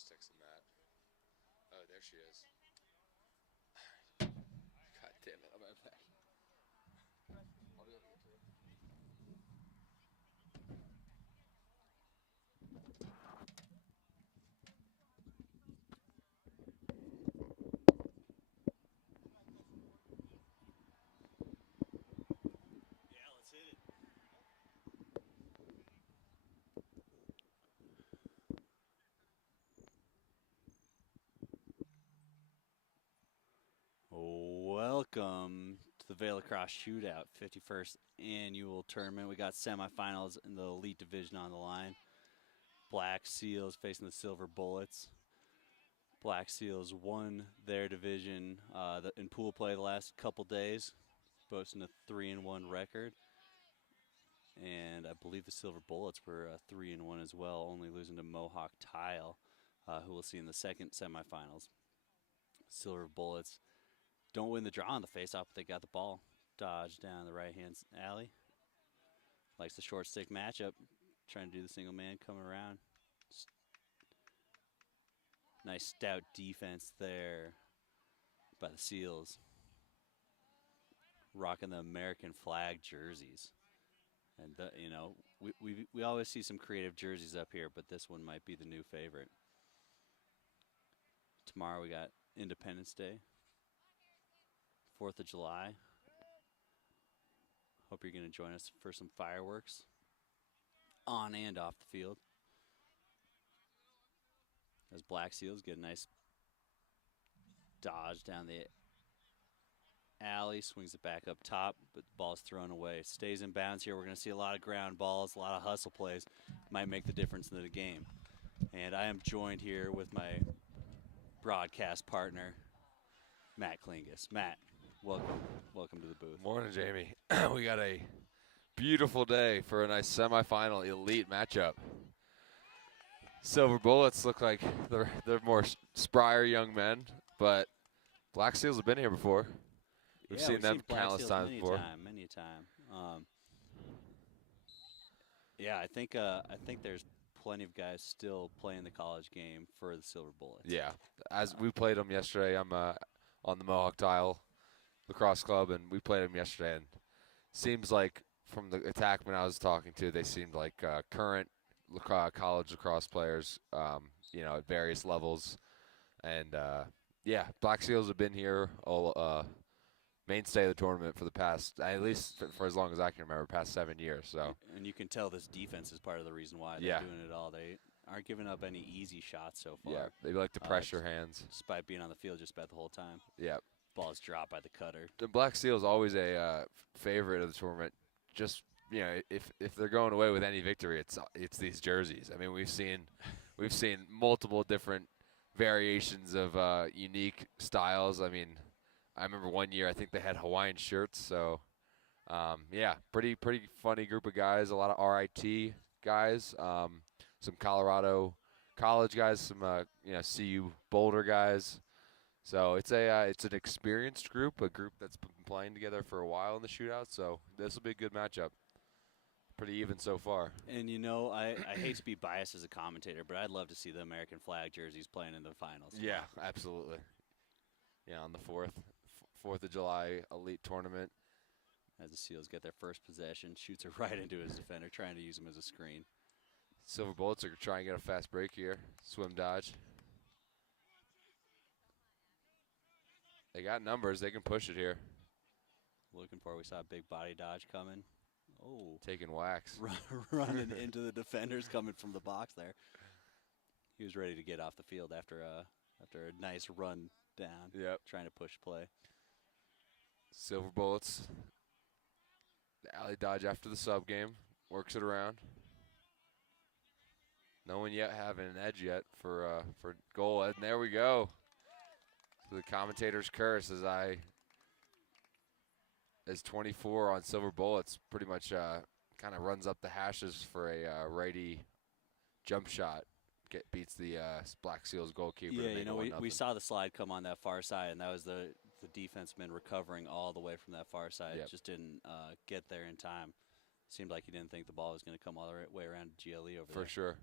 just texted Matt. Oh, there she is. God damn it! I'll be right back. I'll be able to get to her. Yeah, let's hit it. Welcome to the Vail Lacrosse Shootout, 51st annual tournament. We got semifinals in the elite division on the line. Black Seals facing the Silver Bullets. Black Seals won their division in pool play the last couple days, boasting a 3-1 record. And I believe the Silver Bullets were 3-1 as well, only losing to Mohawk Tile, who we'll see in the second semifinals. Silver Bullets don't win the draw on the faceoff, but they got the ball. Dodge down the right-hand alley. Likes the short stick matchup. Trying to do the single man, coming around. Nice stout defense there by the Seals. Rocking the American flag jerseys. And, we always see some creative jerseys up here, but this one might be the new favorite. Tomorrow we got Independence Day, 4th of July. Hope you're going to join us for some fireworks on and off the field. As Black Seals get a nice dodge down the alley, swings it back up top, but the ball's thrown away. Stays in bounds here. We're going to see a lot of ground balls, a lot of hustle plays. Might make the difference in the game. And I am joined here with my broadcast partner, Matt Klingus. Matt, welcome to the booth. Morning, Jamie. We got a beautiful day for a nice semifinal elite matchup. Silver Bullets look like they're more sprier young men, but Black Seals have been here before. We've seen them countless times before. Many a time. Yeah, I think there's plenty of guys still playing the college game for the Silver Bullets. Yeah, as we played them yesterday, I'm on the Mohawk Tile Lacrosse Club, and we played them yesterday. And seems like from the attackmen I was talking to, they seemed like current college lacrosse players, at various levels. And yeah, Black Seals have been here all mainstay of the tournament for the past, at least for as long as I can remember, past 7 years. So. And you can tell this defense is part of the reason why they're doing it all. They aren't giving up any easy shots so far. Yeah, they like to pressure hands. Despite being on the field just about the whole time. Yeah. Ball's dropped by the cutter. The Black Seal is always a favorite of the tournament. Just if they're going away with any victory, it's these jerseys. I mean, we've seen multiple different variations of unique styles. I mean, I remember one year I think they had Hawaiian shirts. So yeah, pretty funny group of guys. A lot of RIT guys, some Colorado college guys, some CU Boulder guys. So it's an experienced group, a group that's been playing together for a while in the shootout. So this will be a good matchup. Pretty even so far. And I hate to be biased as a commentator, but I'd love to see the American flag jerseys playing in the finals. Yeah, absolutely. Yeah, on the 4th of July elite tournament. As the Seals get their first possession, shoots it right into his defender, trying to use him as a screen. Silver Bullets are trying to get a fast break here. Swim dodge. They got numbers. They can push it here. Looking for it. We saw a big body dodge coming. Oh. Taking wax. Running into the defenders coming from the box there. He was ready to get off the field after a nice run down. Yep. Trying to push play. Silver Bullets. The alley dodge after the sub game. Works it around. No one yet having an edge yet for goal. And there we go. The commentator's curse as 24 on Silver Bullets pretty much kind of runs up the hashes for a righty jump shot. Beats the Black Seals goalkeeper. Yeah, we saw the slide come on that far side, and that was the defenseman recovering all the way from that far side. Yep. Just didn't get there in time. Seemed like he didn't think the ball was going to come all the way around GLE over there. For sure.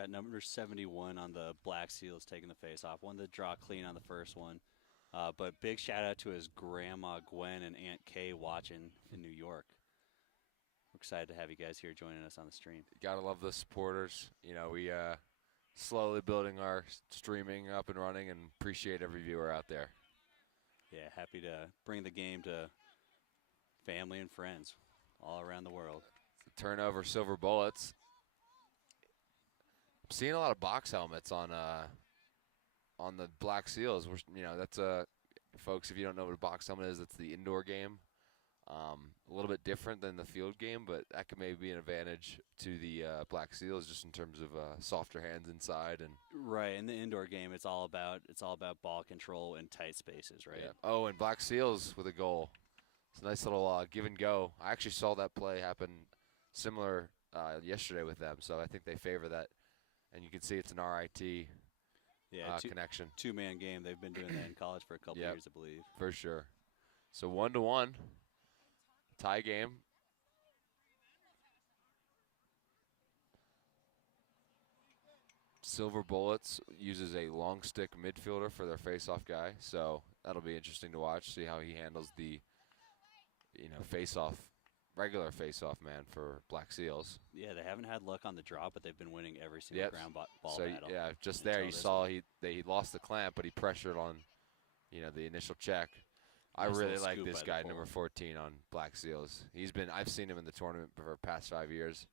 Got number 71 on the Black Seals taking the face-off. Won the draw clean on the first one. But big shout-out to his grandma, Gwen, and Aunt Kay watching in New York. We're excited to have you guys here joining us on the stream. Gotta love the supporters. You know, we slowly building our streaming up and running and appreciate every viewer out there. Yeah, happy to bring the game to family and friends all around the world. Turnover, Silver Bullets. I'm seeing a lot of box helmets on the Black Seals. You know, that's folks, if you don't know what a box helmet is, it's the indoor game. A little bit different than the field game, but that could maybe be an advantage to the Black Seals just in terms of softer hands inside and. Right, in the indoor game, it's all about ball control and tight spaces, right? Yeah. Oh, and Black Seals with a goal. It's a nice little give and go. I actually saw that play happen similar yesterday with them, so I think they favor that. And you can see it's an RIT connection. Two-man game. They've been doing that in college for a couple years, I believe. For sure. So 1-1, tie game. Silver Bullets uses a long stick midfielder for their face-off guy, so that'll be interesting to watch. See how he handles the, regular face-off man for Black Seals. Yeah, they haven't had luck on the draw, but they've been winning every single ground ball so battle. Yeah, just there you saw he lost the clamp, but he pressured on, the initial check. I really like this guy, number 14 on Black Seals. I've seen him in the tournament for the past 5 years.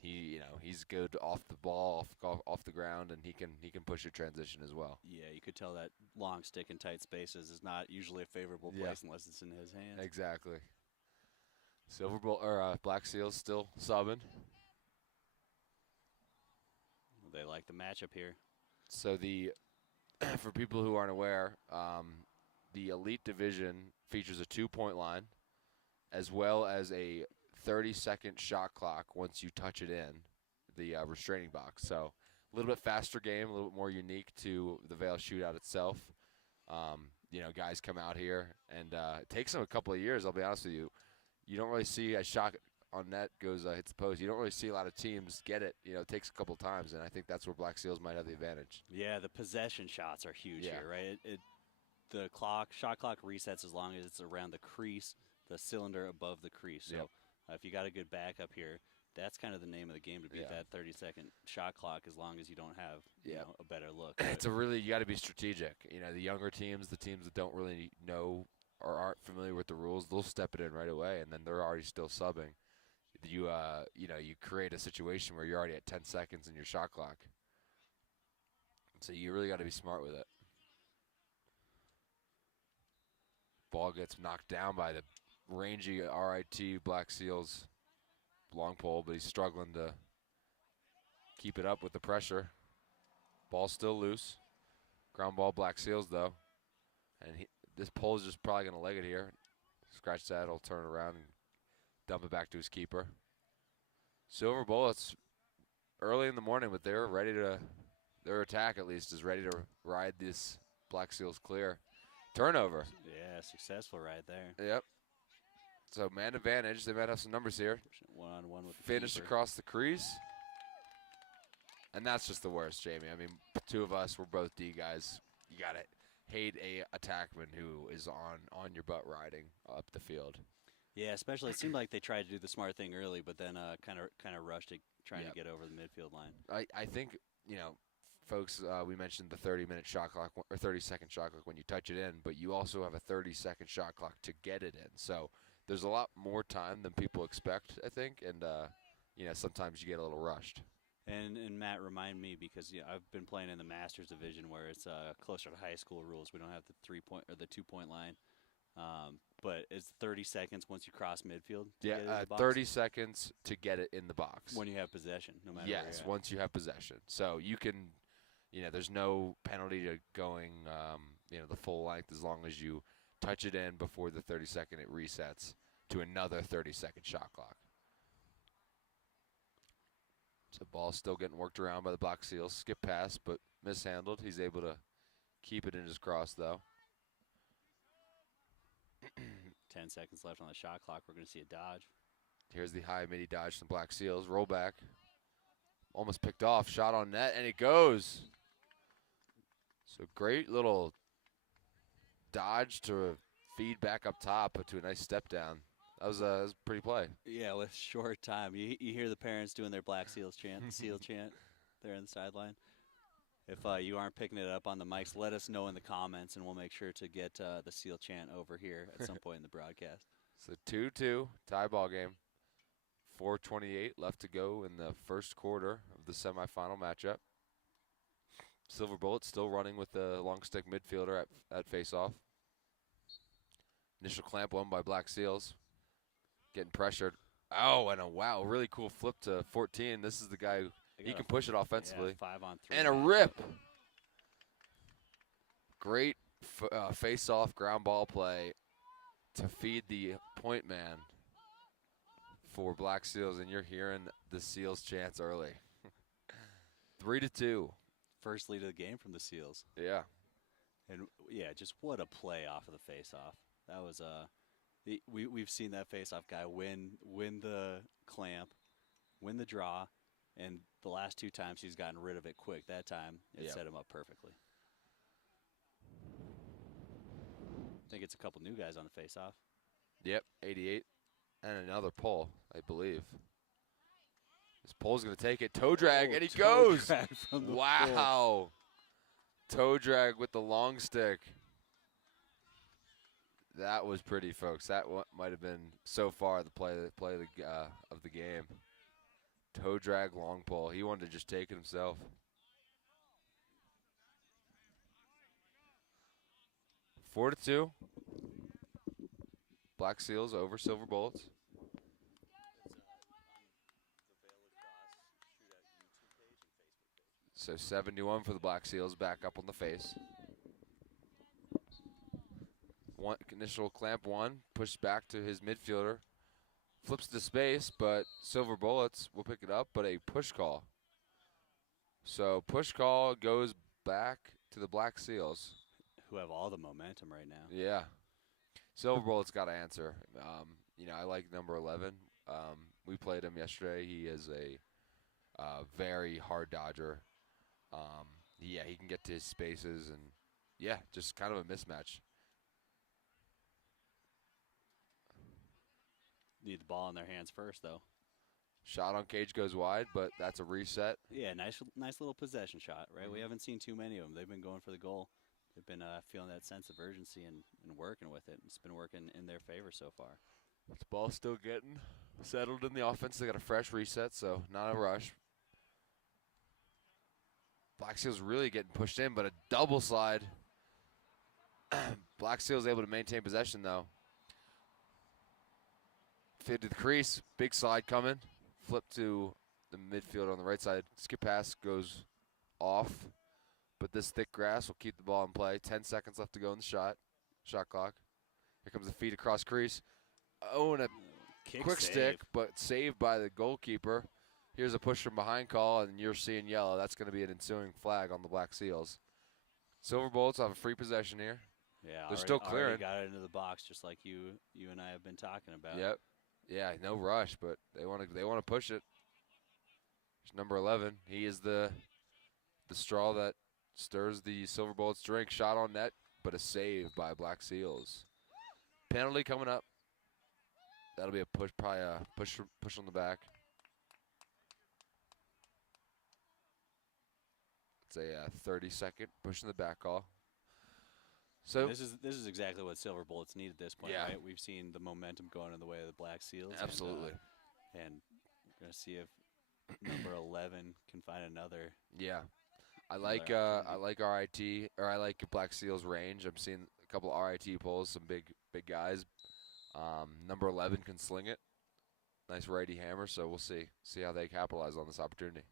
He's good off the ball, off the ground, and he can push a transition as well. Yeah, you could tell that long stick in tight spaces is not usually a favorable place unless it's in his hands. Exactly. Black Seals still subbing. They like the matchup here. So for people who aren't aware, the Elite Division features a 2-point line, as well as a 30-second shot clock once you touch it in the restraining box. So a little bit faster game, a little bit more unique to the Vail Shootout itself. Guys come out here, and it takes them a couple of years, I'll be honest with you. You don't really see a shot on net goes hits the post. You don't really see a lot of teams get it. It takes a couple times, and I think that's where Black Seals might have the advantage. Yeah, the possession shots are huge here, right? The shot clock resets as long as it's around the crease, the cylinder above the crease. So if you got a good backup here, that's kind of the name of the game, to beat that 30-second shot clock as long as you don't have a better look. You got to be strategic. The younger teams, the teams that don't really know or aren't familiar with the rules, they'll step it in right away, and then they're already still subbing. You create a situation where you're already at 10 seconds in your shot clock. So you really got to be smart with it. Ball gets knocked down by the rangy RIT Black Seals long pole, but he's struggling to keep it up with the pressure. Ball still loose. Ground ball Black Seals, though. And this pole's just probably going to leg it here. Scratch that, he'll turn around and dump it back to his keeper. Silver Bullets early in the morning, but they're ready to, their attack at least is ready to ride this Black Seals clear. Turnover. Yeah, successful ride there. Yep. So man advantage. They might have some numbers here. One-on-one with the Finish keeper. across the crease. And that's just the worst, Jamie. I mean, two of us, we're both D guys. You got to hate a attackman who is on your butt riding up the field. Yeah, especially it seemed like they tried to do the smart thing early, but then kind of rushed it trying to get over the midfield line. I think, folks, we mentioned the 30-minute shot clock or 30-second shot clock when you touch it in, but you also have a 30-second shot clock to get it in. So there's a lot more time than people expect, I think, and sometimes you get a little rushed. And Matt, remind me, because I've been playing in the Masters division where it's closer to high school rules. We don't have the 3-point or the 2-point line, but it's 30 seconds once you cross midfield. To get it in the box? 30 seconds to get it in the box when you have possession, no matter. Yes, once you have possession. So you can, there's no penalty to going, the full length as long as you touch it in before the 30-second it resets to another 30-second shot clock. So ball's still getting worked around by the Black Seals. Skip pass, but mishandled. He's able to keep it in his cross, though. 10 seconds left on the shot clock. We're going to see a dodge. Here's the high midi dodge from Black Seals. Roll back. almost picked off. Shot on net, and it goes. So great little dodge to feed back up top, but to a nice step down. That was a pretty play. Yeah, with short time. You hear the parents doing their Black Seals chant, seal chant there on the sideline. If you aren't picking it up on the mics, let us know in the comments, and we'll make sure to get the seal chant over here at some point in the broadcast. So 2-2, tie ball game. 4:28 left to go in the first quarter of the semifinal matchup. Silver Bullets still running with the long stick midfielder at faceoff. Initial clamp won by Black Seals. Getting pressured. Oh, and a wow, really cool flip to 14. This is the guy who he can push it offensively. Yeah, 5-on-3. And a rip. Great face-off ground ball play to feed the point man for Black Seals, and you're hearing the Seals chants early. 3-2. First lead of the game from the Seals. Yeah. And yeah, just what a play off of the face-off. That was we've seen that face-off guy win the clamp, win the draw, and the last 2 times he's gotten rid of it quick. That time it set him up perfectly. I think it's a couple new guys on the face-off. Yep, 88. And another pull, I believe. This pull's going to take it. Toe drag, and he goes. Wow. Toe drag with the long stick. That was pretty, folks. That might have been so far the play of the game. Toe drag, long pull. He wanted to just take it himself. Four to 2. Black Seals over Silver Bullets. So 71 for the Black Seals, back up on the face. One initial clamp one, pushed back to his midfielder. Flips to space, but Silver Bullets will pick it up, but a push call. So push call goes back to the Black Seals. Who have all the momentum right now. Yeah. Silver Bullets got to answer. I like number 11. We played him yesterday. He is a very hard dodger. He can get to his spaces, and just kind of a mismatch. Need the ball in their hands first, though. Shot on cage goes wide, but that's a reset. Yeah, nice little possession shot, right? We haven't seen too many of them. They've been going for the goal. They've been feeling that sense of urgency and working with it. It's been working in their favor so far. The ball's still getting settled in the offense. They got a fresh reset, so not a rush. Black Seals really getting pushed in, but a double slide. Black Seals able to maintain possession, though. Fit to the crease. Big slide coming. Flip to the midfield on the right side. Skip pass goes off, but this thick grass will keep the ball in play. 10 seconds left to go in the shot clock. Here comes the feed across crease. Oh, and a quick stick, but saved by the goalkeeper. Here's a push from behind call, and you're seeing yellow. That's going to be an ensuing flag on the Black Seals. Silver Bullets have a free possession here. Yeah, they're still clearing. Got it into the box, just like you and I have been talking about. Yep. Yeah, no rush, but they want to push it. There's number 11. He is the straw that stirs the Silver Bullets drink. Shot on net, but a save by Black Seals. Penalty coming up. That'll be a push, probably a push on the back. It's a 30-second push in the back call. So this is exactly what Silver Bullets need at this point, right? We've seen the momentum going in the way of the Black Seals. Absolutely. And we're gonna see if number 11 can find another. Yeah, I like RIT, or I like Black Seals range. I'm seeing a couple of RIT pulls, some big guys. Number 11 can sling it. Nice righty hammer. So we'll see how they capitalize on this opportunity.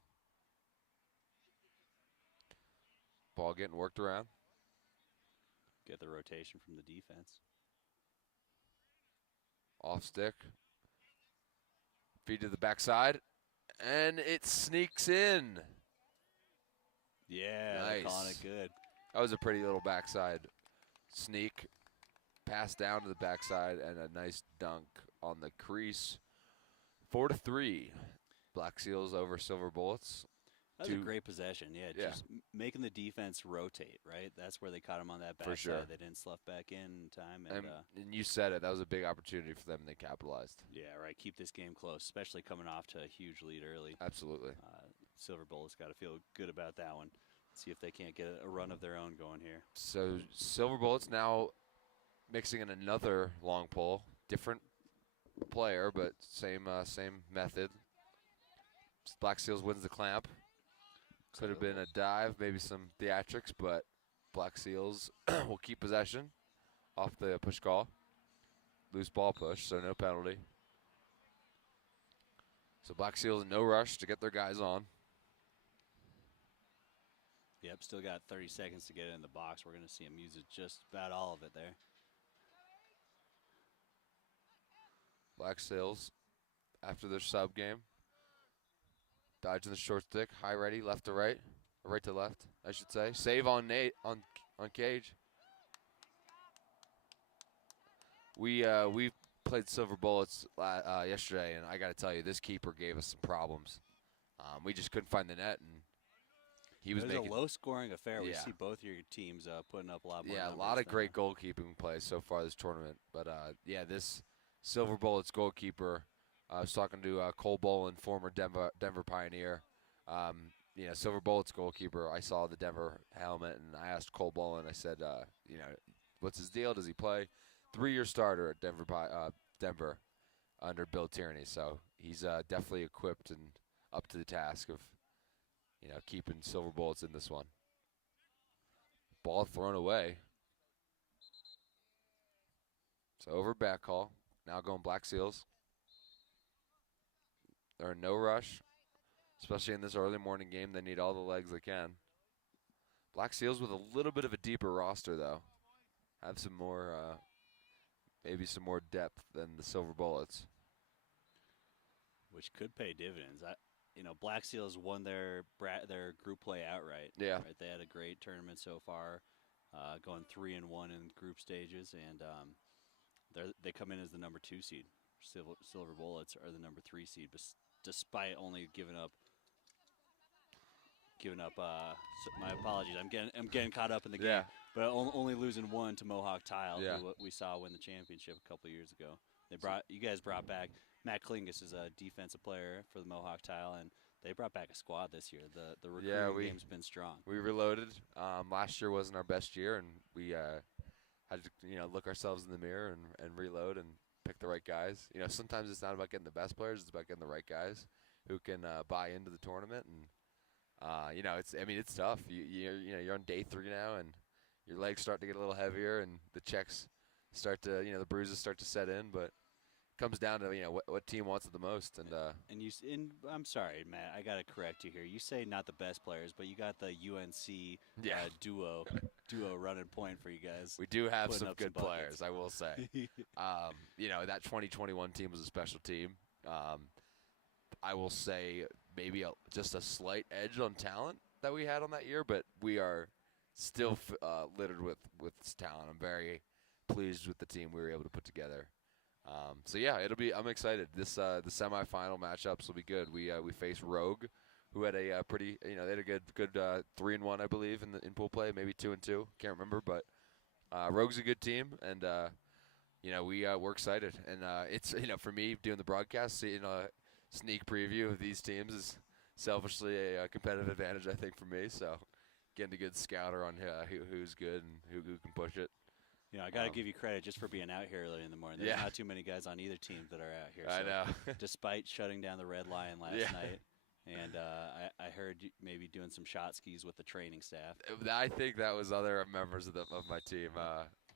Ball getting worked around. Get the rotation from the defense. Off stick. Feed to the backside. And it sneaks in. Yeah, nice. They're calling it good. That was a pretty little backside sneak. Pass down to the backside and a nice dunk on the crease. 4-3. Black Seals over Silver Bullets. That was a great possession. Yeah, Yeah. just making the defense rotate, right? That's where they caught him on that For backside. sure. They didn't slough back in time. And you said it. That was a big opportunity for them, and they capitalized. Yeah, right. Keep this game close, especially coming off to a huge lead early. Absolutely. Silver Bullets got to feel good about that one. See if they can't get a run of their own going here. So Silver Bullets now mixing in another long pole, different player, but same method. Black Seals wins the clamp. Could have been a dive, maybe some theatrics, but Black Seals will keep possession off the push call. Loose ball push, so no penalty. So Black Seals in no rush to get their guys on. Yep, still got 30 seconds to get it in the box. We're going to see him use it just about all of it there. Black Seals after their sub game. Dodging the short stick, high ready, left to right, or right to left, I should say. Save on Nate on Cage. We played Silver Bullets yesterday, and I got to tell you, this keeper gave us some problems. We just couldn't find the net, and he was making a low-scoring affair. Yeah. We see both your teams putting up a lot more. Yeah, a lot of great goalkeeping plays so far this tournament. But yeah, this Silver Bullets goalkeeper. I was talking to Cole Bolin, former Denver Pioneer. Silver Bullets goalkeeper. I saw the Denver helmet, and I asked Cole Bolin. I said, what's his deal? Does he play? 3-year starter at Denver under Bill Tierney. So he's definitely equipped and up to the task of, keeping Silver Bullets in this one. Ball thrown away. So over back call. Now going Black Seals. They're in no rush, especially in this early morning game. They need all the legs they can. Black Seals with a little bit of a deeper roster, though. Have some more, maybe some more depth than the Silver Bullets. Which could pay dividends. Black Seals won their group play outright. Yeah. Right? They had a great tournament so far, going 3-1 in group stages, and they come in as the number 2 seed. Silver Bullets are the number 3 seed, despite only giving up. My apologies. I'm getting caught up in the game, but only losing 1 to Mohawk Tile, who we saw win the championship a couple years ago. You guys brought back Matt Klingus is a defensive player for the Mohawk Tile, and they brought back a squad this year. The recruiting game's been strong. We reloaded. Last year wasn't our best year, and we had to look ourselves in the mirror and reload and pick the right guys. Sometimes it's not about getting the best players; it's about getting the right guys who can buy into the tournament. And it's tough. You're on day 3 now, and your legs start to get a little heavier, and the checks start to the bruises start to set in. But it comes down to what team wants it the most. And I'm sorry, Matt. I gotta correct you here. You say not the best players, but you got the UNC duo running point for you guys. We do have some good players, I will say. That 2021 team was a special team. I will say maybe just a slight edge on talent that we had on that year, but we are still littered with talent. I'm very pleased with the team we were able to put together. I'm excited. The semifinal matchups will be good. We face Rogue, who had a pretty they had a good 3-1 I believe in pool play, maybe 2-2, can't remember, but Rogue's a good team, and we're excited. And it's for me doing the broadcast, seeing a sneak preview of these teams is selfishly a competitive advantage, I think, for me. So getting a good scouter on who's good and who can push it. I got to give you credit just for being out here early in the morning. There's not too many guys on either team that are out here. I know. Despite shutting down the Red Lion last night, and I heard you maybe doing some shot skis with the training staff. I think that was other members of my team.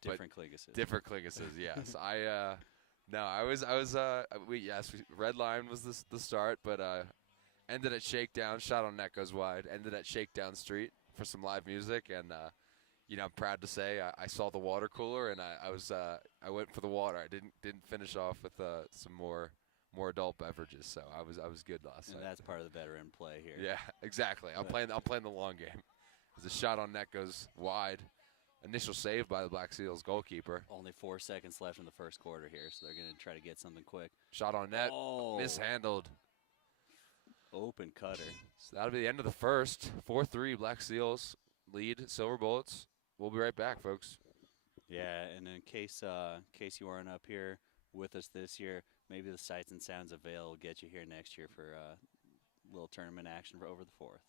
Different Klinguses. Different Klinguses, yes. Red Lion was the start, but ended at Shakedown. Shot on net goes wide. Ended at Shakedown Street for some live music, and I'm proud to say I saw the water cooler, and I went for the water. I didn't finish off with some more adult beverages, so I was good last night. And that's part of the veteran play here. Yeah, exactly. I'm playing the long game. As the shot on net goes wide. Initial save by the Black Seals goalkeeper. Only 4 seconds left in the first quarter here, so they're going to try to get something quick. Shot on net, mishandled. open cutter. So that'll be the end of the first. 4-3 Black Seals lead Silver Bullets. We'll be right back, folks. Yeah, and in case you aren't up here with us this year, maybe the sights and sounds of Vail will get you here next year for a little tournament action for over the 4th.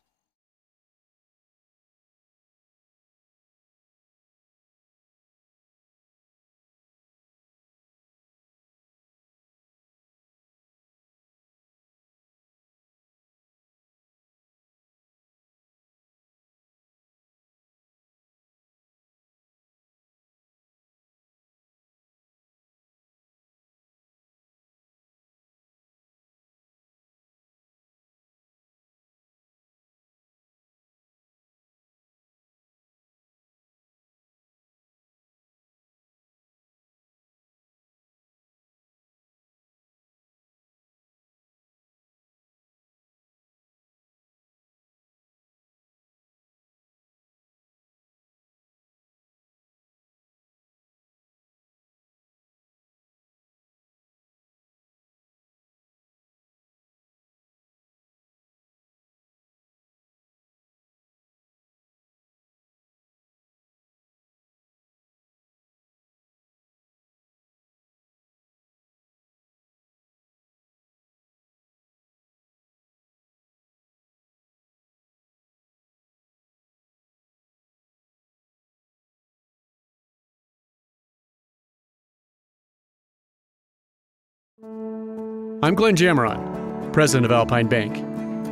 I'm Glenn Jameron, President of Alpine Bank.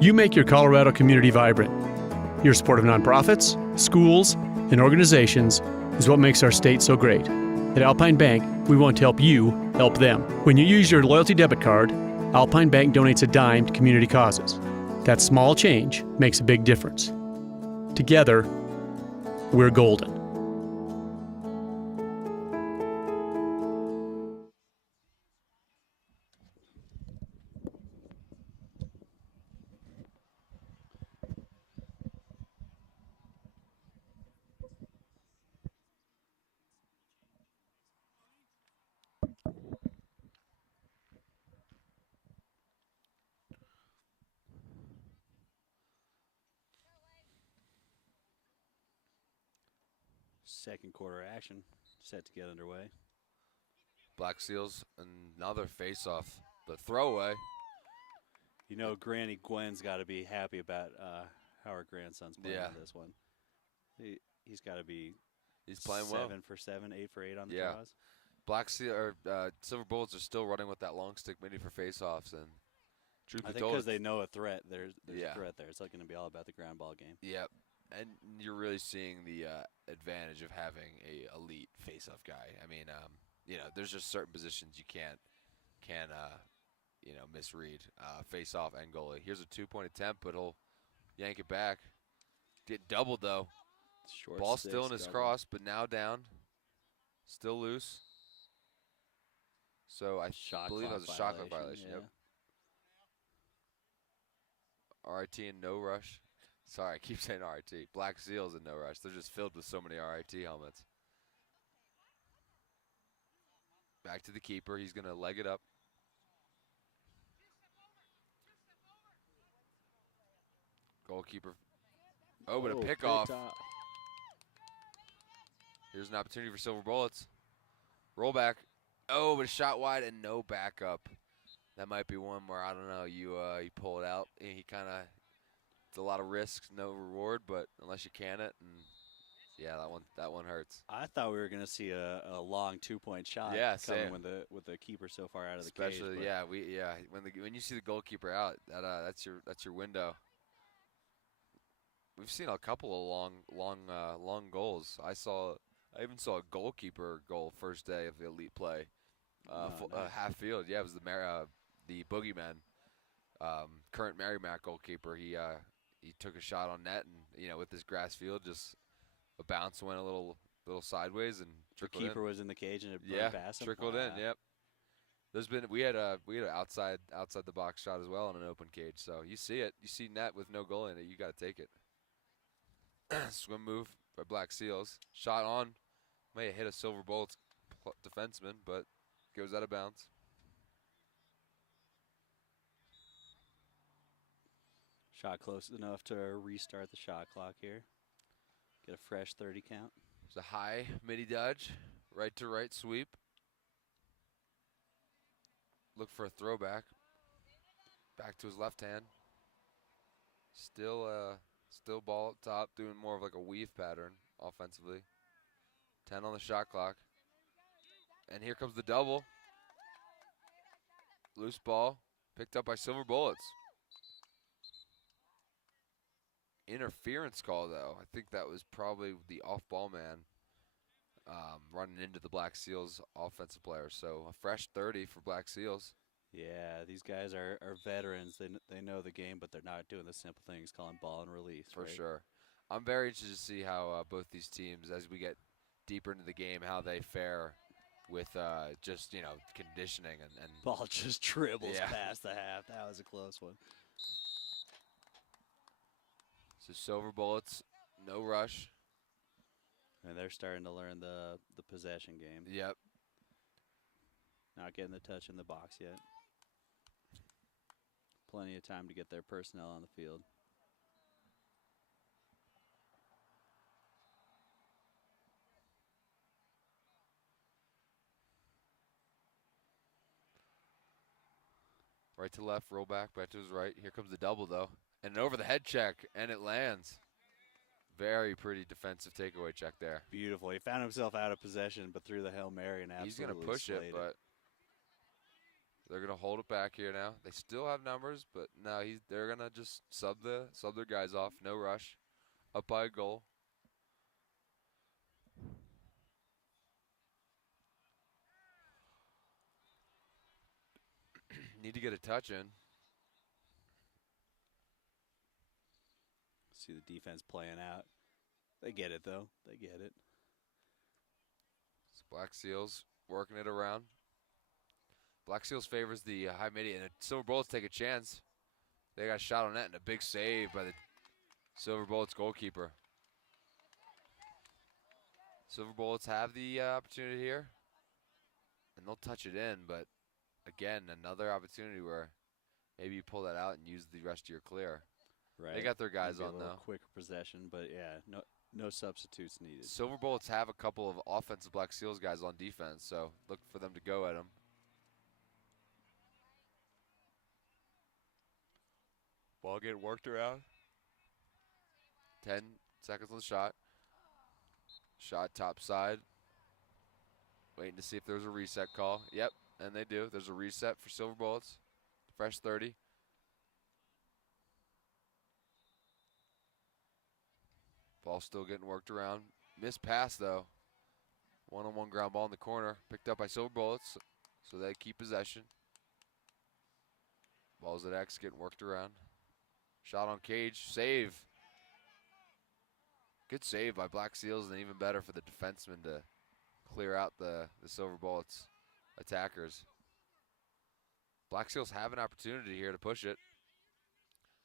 You make your Colorado community vibrant. Your support of nonprofits, schools, and organizations is what makes our state so great. At Alpine Bank, we want to help you help them. When you use your loyalty debit card, Alpine Bank donates a dime to community causes. That small change makes a big difference. Together, we're golden. Second quarter action set to get underway. Black Seals, another face-off. The throwaway. You know, Granny Gwen's got to be happy about how her grandson's playing Yeah. on this one. He's got to be He's playing well. 7 for 7, 8 for 8 on the Yeah. draws. Black Seal or Silver Bullets are still running with that long stick mini for face-offs, and truth I be think told, because they know a threat. There's Yeah. a threat there. It's like going to be all about the ground ball game. Yep. And you're really seeing the advantage of having a elite face-off guy. I mean, there's just certain positions you can't misread. Face-off and goalie. Here's a 2-point attempt, but he'll yank it back. Get doubled though. Short Ball sticks, still in his double. cross, but now down. Still loose. So I believe that was a shot clock violation. Yeah. Yep. RIT and no rush. Sorry, I keep saying RIT. Black Seals and no rush. They're just filled with so many RIT helmets. Back to the keeper. He's going to leg it up. Goalkeeper. Oh, but a pickoff. Here's an opportunity for Silver Bullets. Roll back. Oh, but a shot wide and no backup. That might be one where, I don't know, you pull it out. And he kind of, it's a lot of risks, no reward, but unless you can it, and yeah, that one hurts. I thought we were going to see a long 2-point shot same. coming with the keeper so far out of the Especially, cage. when you see the goalkeeper out, that's your window. We've seen a couple of long goals. I even saw a goalkeeper goal first day of the elite play, Nice. half field. Yeah, it was the boogeyman, current Merrimack goalkeeper. He took a shot on net, and with this grass field, just a bounce went a little sideways and The trickled in. keeper was in the cage and it burned past him. Trickled in. Yep. We had an outside the box shot as well in an open cage. So you see it. You see net with no goal in it. You got to take it. Swim move by Black Seals. Shot on. May have hit a Silver Bullets defenseman, but goes out of bounds. Shot close enough to restart the shot clock here. Get a fresh 30 count. It's a high midi dodge, right to right sweep. Look for a throwback. Back to his left hand. Still ball up top, doing more of like a weave pattern offensively. 10 on the shot clock. And here comes the double. Loose ball, picked up by Silver Bullets. Interference call, though. I think that was probably the off-ball man running into the Black Seals offensive player. So a fresh 30 for Black Seals. Yeah, these guys are veterans. They know the game, but they're not doing the simple things, calling ball and release. For right? sure. I'm very interested to see how both these teams, as we get deeper into the game, how they fare with just, conditioning and Ball just dribbles Yeah. past the half. That was a close one. So Silver Bullets, no rush. And they're starting to learn the possession game. Yep. Not getting the touch in the box yet. Plenty of time to get their personnel on the field. Right to left, roll back to his right. Here comes the double, though. And an over the head check, and it lands. Very pretty defensive takeaway check there. Beautiful. He found himself out of possession, but threw the Hail Mary and absolutely He's going to push it, slayed but they're going to hold it back here now. They still have numbers, but now they're going to just sub their guys off. No rush. Up by a goal. Need to get a touch in. See the defense playing out. They get it, though. They get it. It's Black Seals working it around. Black Seals favors the high midi, and the Silver Bullets take a chance. They got a shot on net and a big save by the Silver Bullets goalkeeper. Silver Bullets have the opportunity here, and they'll touch it in, but again, another opportunity where maybe you pull that out and use the rest of your clear. Right. They got their guys Maybe on, a little though. quicker possession, but yeah, no substitutes needed. Silver Bullets have a couple of offensive Black Seals guys on defense, so look for them to go at them. Ball getting worked around. 10 seconds on the shot. Shot top side. Waiting to see if there's a reset call. Yep, and they do. There's a reset for Silver Bullets. Fresh 30. Ball still getting worked around. Missed pass, though. One-on-one ground ball in the corner. Picked up by Silver Bullets, so they keep possession. Ball's at X, getting worked around. Shot on cage. Save. Good save by Black Seals, and even better for the defenseman to clear out the Silver Bullets attackers. Black Seals have an opportunity here to push it.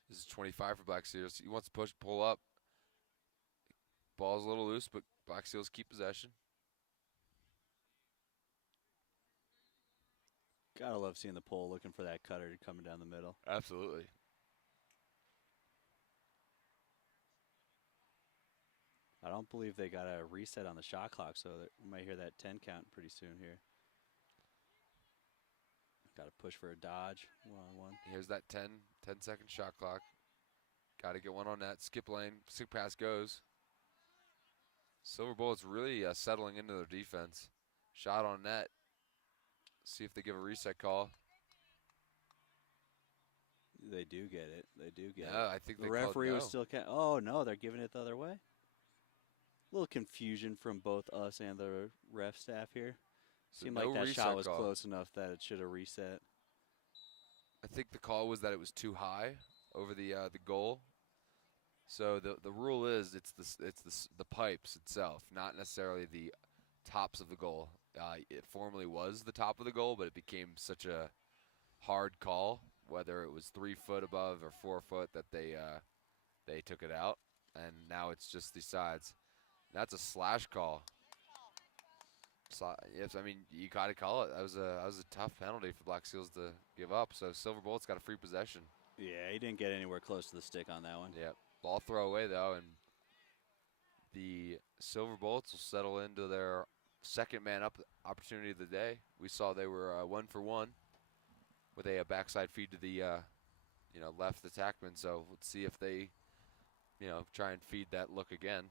This is 25 for Black Seals. He wants to push, pull up. Ball's a little loose, but Black Seals keep possession. Gotta love seeing the pole looking for that cutter coming down the middle. Absolutely. I don't believe they got a reset on the shot clock, so we might hear that 10 count pretty soon here. Got to push for a dodge, one-on-one. Here's that 10-second shot clock. Got to get one on that. Skip lane. Skip pass goes. Silver Bullets really settling into their defense. Shot on net. See if they give a reset call. They do get it. They do get it. I think The they called referee was no. still oh, no, they're giving it the other way. A little confusion from both us and the ref staff here. So Seemed no like that reset shot was call. close enough that it should have reset. I think the call was that it was too high over the goal. So the rule is it's the pipes itself, not necessarily the tops of the goal. It formerly was the top of the goal, but it became such a hard call, whether it was 3 foot above or 4 foot, that they took it out, and now it's just the sides. That's a slash call. Yes, I mean, you got to call it. That was a tough penalty for Black Seals to give up. So Silver Bullets got a free possession. Yeah, he didn't get anywhere close to the stick on that one. Yep. Ball throw away, though, and the Silver Bullets will settle into their second man up opportunity of the day. We saw they were 1 for 1 with a backside feed to the left attackman. So let's see if they try and feed that look again.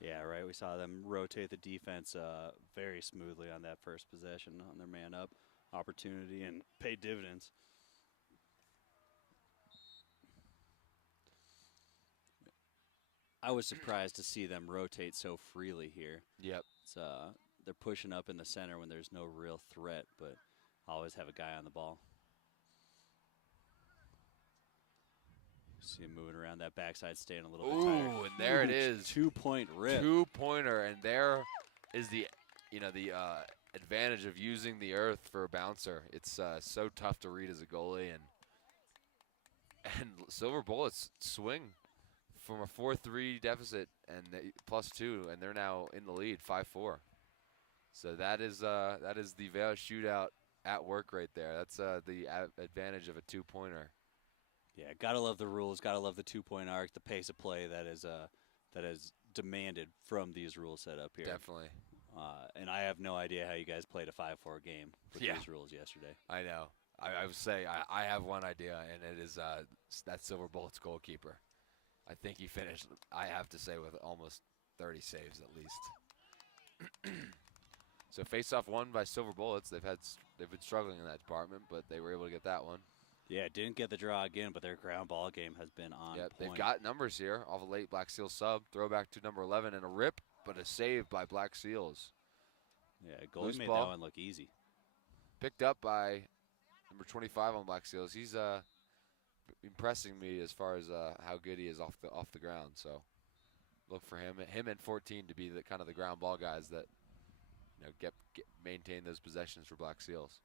Yeah, right. We saw them rotate the defense very smoothly on that first possession on their man up opportunity and pay dividends. I was surprised to see them rotate so freely here. Yep. It's, they're pushing up in the center when there's no real threat, but always have a guy on the ball. See him moving around that backside, staying a little bit tighter. Ooh, and there it is. 2-point rip. 2-pointer, and there is the advantage of using the earth for a bouncer. It's so tough to read as a goalie, and Silver Bullets swing from a 4-3 deficit and +2, and they're now in the lead, 5-4. So that is the Vail Shootout at work right there. That's the advantage of a 2-pointer. Yeah, gotta love the rules. Gotta love the 2-point arc, the pace of play that is demanded from these rules set up here. Definitely. And I have no idea how you guys played a 5-4 game with these rules yesterday. I know. I would say I have one idea, and it is that Silver Bullets goalkeeper. I think he finished, I have to say, with almost 30 saves at least. So face-off won by Silver Bullets. They've been struggling in that department, but they were able to get that one. Yeah, didn't get the draw again, but their ground ball game has been on point. They've got numbers here off a late Black Seal sub. Throwback to number 11 and a rip, but a save by Black Seals. Yeah, goalie Loose made ball. that one look easy. Picked up by number 25 on Black Seals. He's impressing me as far as how good he is off the ground. So look for him and 14 to be the kind of the ground ball guys that maintain those possessions for Black Seals.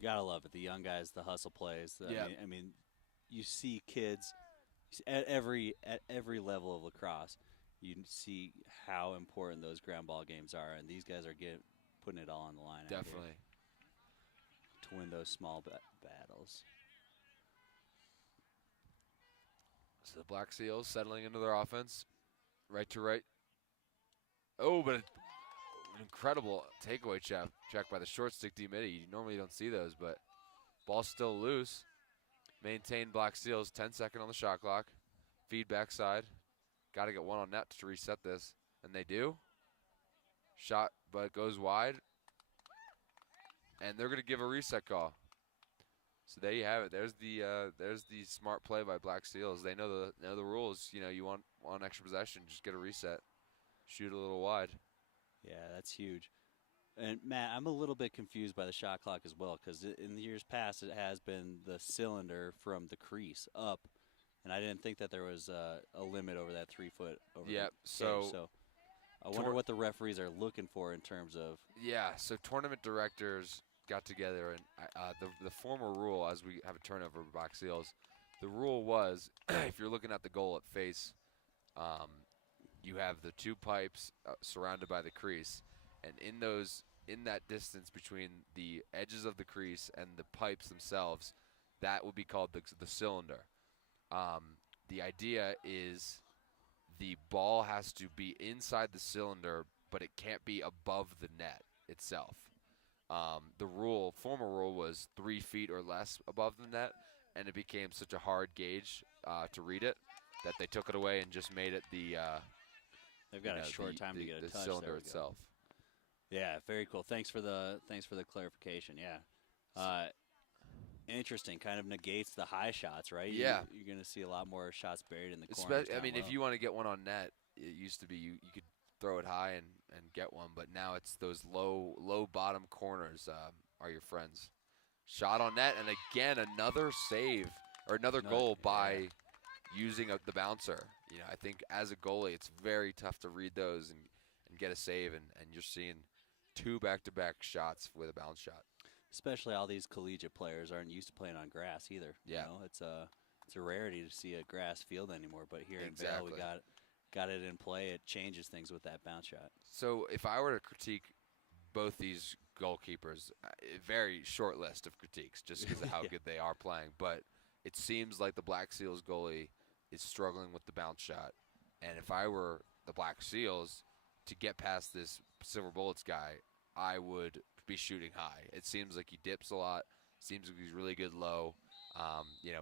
You gotta love it. The young guys, the hustle plays. I mean, you see kids at every level of lacrosse. You see how important those ground ball games are, and these guys are putting it all on the line. Definitely. To win those small battles. So the Black Seals settling into their offense, right to right. Oh, but an incredible takeaway check by the short stick D-Mitty. You normally don't see those, but ball's still loose. Maintain Black Seals, 10-second on the shot clock. Feed backside. Got to get one on net to reset this, and they do. Shot, but it goes wide. And they're going to give a reset call. So there you have it. There's the smart play by Black Seals. They know the rules. You want one extra possession, just get a reset. Shoot a little wide. Yeah, that's huge. And Matt, I'm a little bit confused by the shot clock as well, because in the years past it has been the cylinder from the crease up, and I didn't think that there was a limit over that 3 foot. Yep. So I wonder what the referees are looking for in terms of. Yeah. So tournament directors got together, and the former rule, as we have a turnover of Black Seals, the rule was if you're looking at the goal at face, you have the two pipes surrounded by the crease, and in that distance between the edges of the crease and the pipes themselves, that would be called the cylinder. The idea is the ball has to be inside the cylinder, but it can't be above the net itself. The former rule was 3 feet or less above the net, and it became such a hard gauge to read it that they took it away and just made it the They've got a short time to get a the touch. cylinder itself. Yeah, very cool. Thanks for the clarification. Yeah, interesting. Kind of negates the high shots, right? Yeah, you're going to see a lot more shots buried in the corners. I mean, if you want to get one on net, it used to be you could throw it high and get one, but now it's those low bottom corners are your friends. Shot on net, and again another save or another goal by using the bouncer. I think as a goalie, it's very tough to read those and get a save, and you're seeing 2 back-to-back shots with a bounce shot. Especially all these collegiate players aren't used to playing on grass either. Yeah. It's a rarity to see a grass field anymore, but here in Vail we got it in play. It changes things with that bounce shot. So if I were to critique both these goalkeepers, a very short list of critiques just because of how good they are playing. But it seems like the Black Seals goalie is struggling with the bounce shot. And if I were the Black Seals, to get past this Silver Bullets guy, I would be shooting high. It seems like he dips a lot. Seems like he's really good low.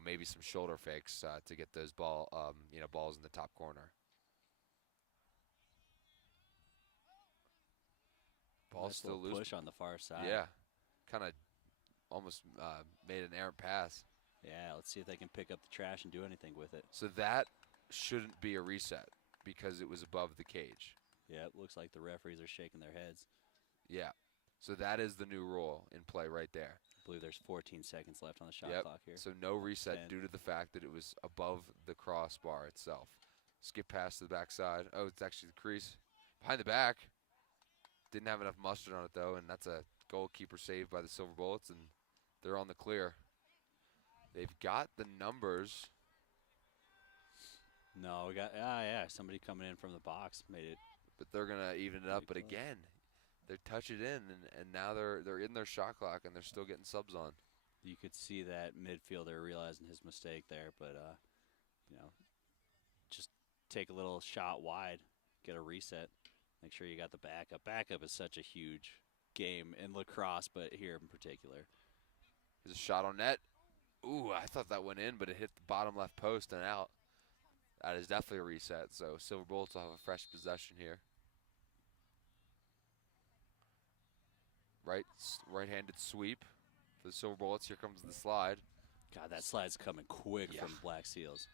Maybe some shoulder fakes to get those balls in the top corner. Ball's Nice still little loose. push on the far side. Yeah, kind of almost made an errant pass. Yeah, let's see if they can pick up the trash and do anything with it. So that shouldn't be a reset because it was above the cage. Yeah, it looks like the referees are shaking their heads. Yeah. So that is the new rule in play right there. I believe there's 14 seconds left on the shot clock here. So no reset 10. due to the fact that it was above the crossbar itself. Skip pass to the backside. Oh, it's actually the crease. Behind the back. Didn't have enough mustard on it, though, and that's a goalkeeper saved by the Silver Bullets, and they're on the clear. They've got the numbers. No, we got somebody coming in from the box made it. But they're going to even it up. But close. again, they touch it in, and now they're in their shot clock, and they're still getting subs on. You could see that midfielder realizing his mistake there, but just take a little shot wide, get a reset, make sure you got the backup. Backup is such a huge game in lacrosse, but here in particular. There's a shot on net. Ooh, I thought that went in, but it hit the bottom left post and out. That is definitely a reset, so Silver Bullets will have a fresh possession here. Right-handed sweep for the Silver Bullets. Here comes the slide. God, that slide's coming quick Yeah. from Black Seals.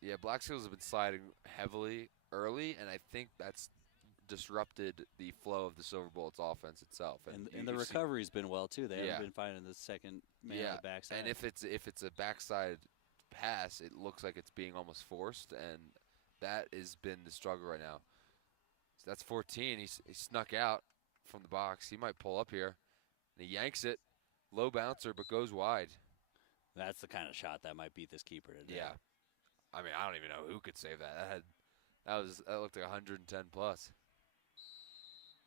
Yeah, Black Seals have been sliding heavily early, and I think that's disrupted the flow of the Silver Bullets offense itself. And you- the you've seen- recovery's been well, too. They Yeah. haven't been finding the second man on the backside. And if it's a backside pass, it looks like it's being almost forced, and that has been the struggle right now. So that's 14. He snuck out from the box. He might pull up here, and he yanks it. Low bouncer, but goes wide. That's the kind of shot that might beat this keeper today. Yeah. I mean, I don't even know who could save that. That looked like 110 plus.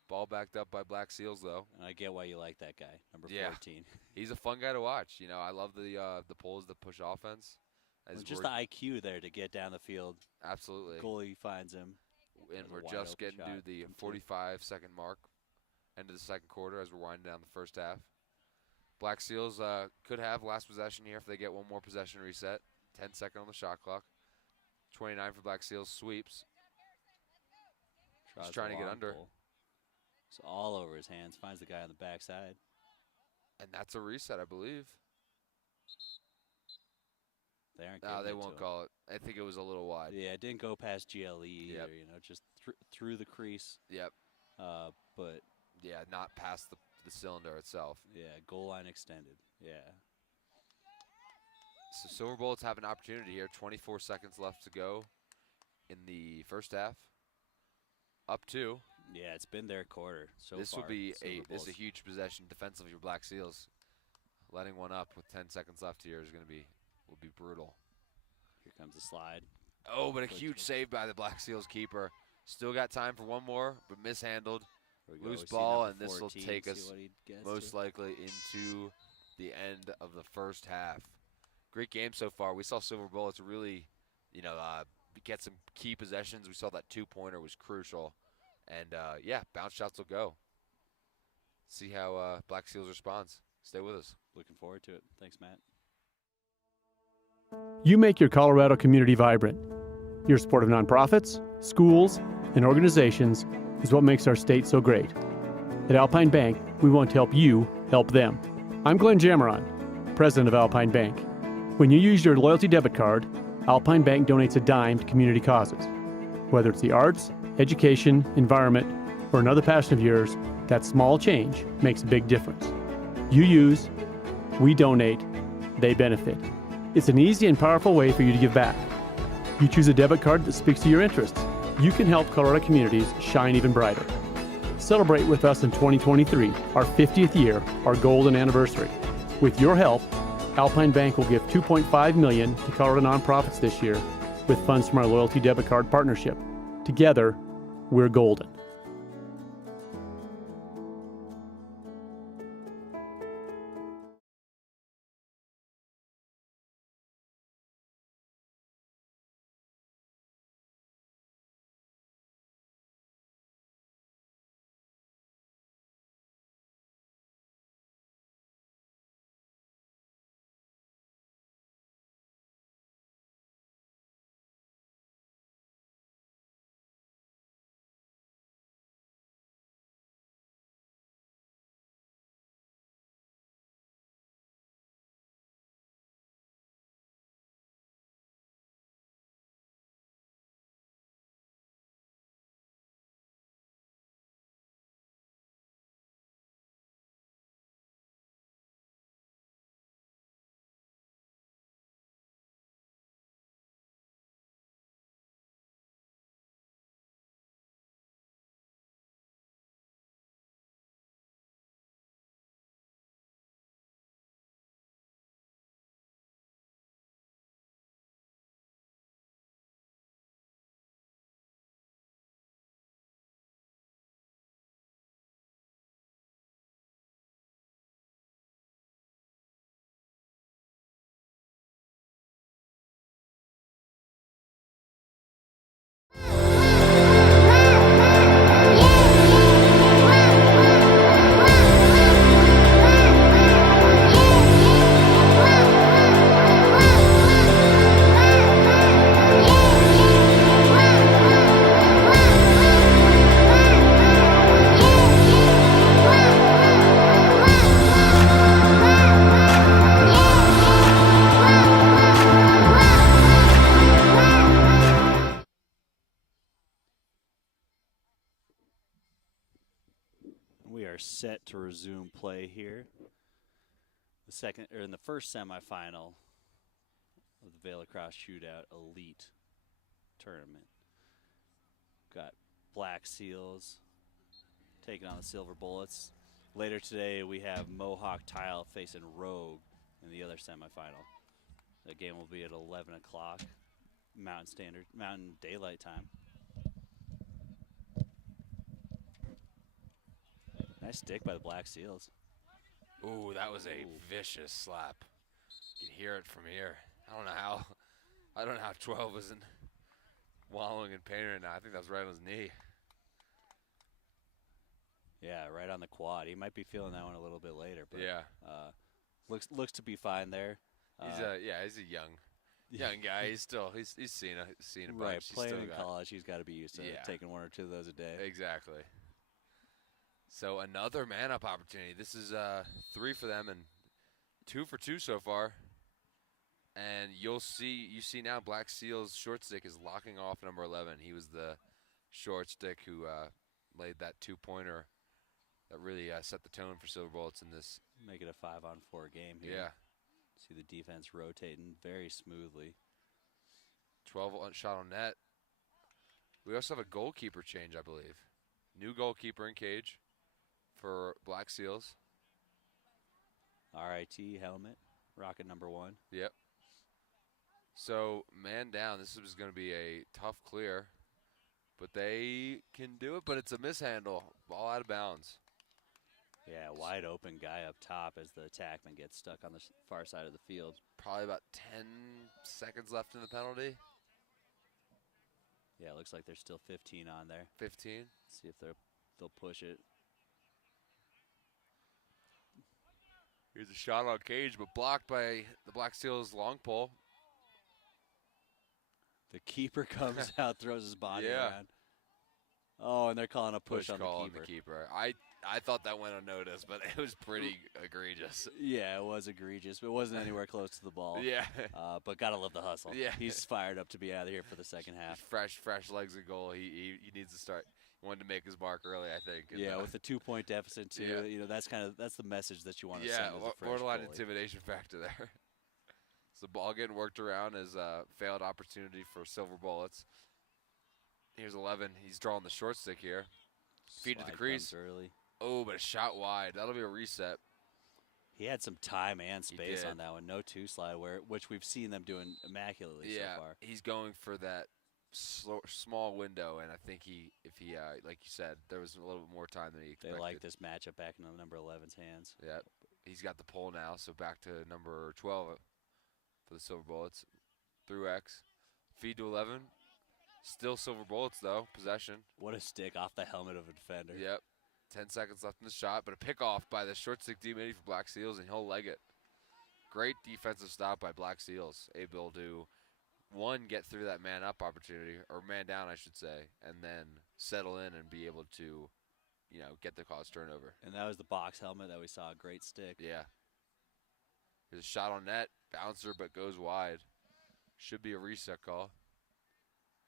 Ball backed up by Black Seals, though. And I get why you like that guy, number Yeah. 14. He's a fun guy to watch. I love the pulls that push offense. Well, just the IQ there to get down the field. Absolutely. Goalie finds him. And That's a we're wide just open getting to shot. the 45-second mark, end of the second quarter as we're winding down the first half. Black Seals could have last possession here if they get one more possession reset. 10-second on the shot clock. 29 for Black Seals. Sweeps. Tries trying the to get long under. pull. It's all over his hands. Finds the guy on the backside. And that's a reset, I believe. They aren't. No, giving they it to won't him. call it. I think it was a little wide. Yeah, it didn't go past GLE Yep. either. Just through the crease. Yep. But Yeah, not past the cylinder itself. yeah, goal line extended. Yeah. So Silver Bullets have an opportunity here. 24 seconds left to go in the first half. Up 2. Yeah, it's been their quarter so This far. will be Silver this is a Bulls. huge possession defensively for Black Seals. Letting one up with 10 seconds left here will be brutal. Here comes the slide. Oh, but a Good huge job. save by the Black Seals keeper. Still got time for one more, but mishandled. Here we go. Loose We see ball, number and this will 14, take see us what he gets most to. likely into the end of the first half. Great game so far. We saw Silver Bullets really, get some key possessions. We saw that 2-pointer was crucial. And, bounce shots will go. See how Black Seals responds. Stay with us. Looking forward to it. Thanks, Matt. You make your Colorado community vibrant. Your support of nonprofits, schools, and organizations is what makes our state so great. At Alpine Bank, we want to help you help them. I'm Glenn Jameron, president of Alpine Bank. When you use your loyalty debit card, Alpine Bank donates a dime to community causes. Whether it's the arts, education, environment, or another passion of yours, that small change makes a big difference. You use, we donate, they benefit. It's an easy and powerful way for you to give back. You choose a debit card that speaks to your interests. You can help Colorado communities shine even brighter. Celebrate with us in 2023, our 50th year, our golden anniversary. With your help, Alpine Bank will give $2.5 million to Colorado nonprofits this year with funds from our loyalty debit card partnership. Together, we're golden. set to resume play here. In the first semifinal of the Vail Lacrosse Shootout Elite Tournament. Got Black Seals taking on the Silver Bullets. Later today, we have Mohawk Tile facing Rogue in the other semifinal. The game will be at 11 o'clock Mountain Daylight Time. Nice stick by the Black Seals. Ooh, that was a vicious slap. You can hear it from here. I don't know how 12 isn't wallowing in pain right now. I think that was right on his knee. Yeah, right on the quad. He might be feeling that one a little bit later, but Yeah. looks to be fine there. He's a young guy. He's seen a bunch. Right, He's playing still in got- college, he's got to be used to taking 1 or 2 of those a day. Exactly. So another man-up opportunity. This is 3 for them and 2 for 2 so far. And you see now Black Seal's short stick is locking off number 11. He was the short stick who laid that 2-pointer that really set the tone for Silver Bullets in this. Make it a 5-on-4 game here. Yeah. See the defense rotating very smoothly. 12 shot on net. We also have a goalkeeper change, I believe. New goalkeeper in cage for Black Seals. RIT helmet, rocket number 1. Yep. So, man down. This is going to be a tough clear. But they can do it, but it's a mishandle. Ball out of bounds. Yeah, wide open guy up top as the attackman gets stuck on the far side of the field. Probably about 10 seconds left in the penalty. Yeah, it looks like there's still 15 on there. 15. See if they'll push it. Here's a shot on cage, but blocked by the Black Seals long pole. The keeper comes out, throws his body Yeah. around. Oh, and they're calling a push on call the keeper. on the keeper. I thought that went unnoticed, but it was pretty egregious. Yeah, it was egregious, but it wasn't anywhere close to the ball. Yeah. But gotta love the hustle. Yeah. He's fired up to be out of here for the second half. Fresh legs of goal. He needs to start. He wanted to make his mark early, I think. And, Yeah, with a 2-point deficit too. Yeah. You know, that's the message that you want to yeah, send as a fresh borderline goalie. intimidation factor there. So ball getting worked around is a failed opportunity for Silver Bullets. Here's 11. He's drawing the short stick here. Feed to the Slide crease. comes early. Oh, but a shot wide. That'll be a reset. He had some time and space did. on that one. No 2-slide, which we've seen them doing immaculately Yeah, so far. he's going for that small window, and I think if he, like you said, there was a little bit more time than he They expected. like this matchup back in the number 11's hands. Yeah, he's got the pole now, so back to number 12 for the Silver Bullets. Through X. Feed to 11. Still Silver Bullets, though. Possession. What a stick off the helmet of a defender. Yep. 10 seconds left in the shot, but a pick-off by the short stick D-Midi for Black Seals, and he'll leg it. Great defensive stop by Black Seals. Able to, get through that man-up opportunity, or man-down, I should say, and then settle in and be able to, get the cause turnover. And that was the box helmet that we saw. Great stick. Yeah. There's a shot on net. Bouncer, but goes wide. Should be a reset call.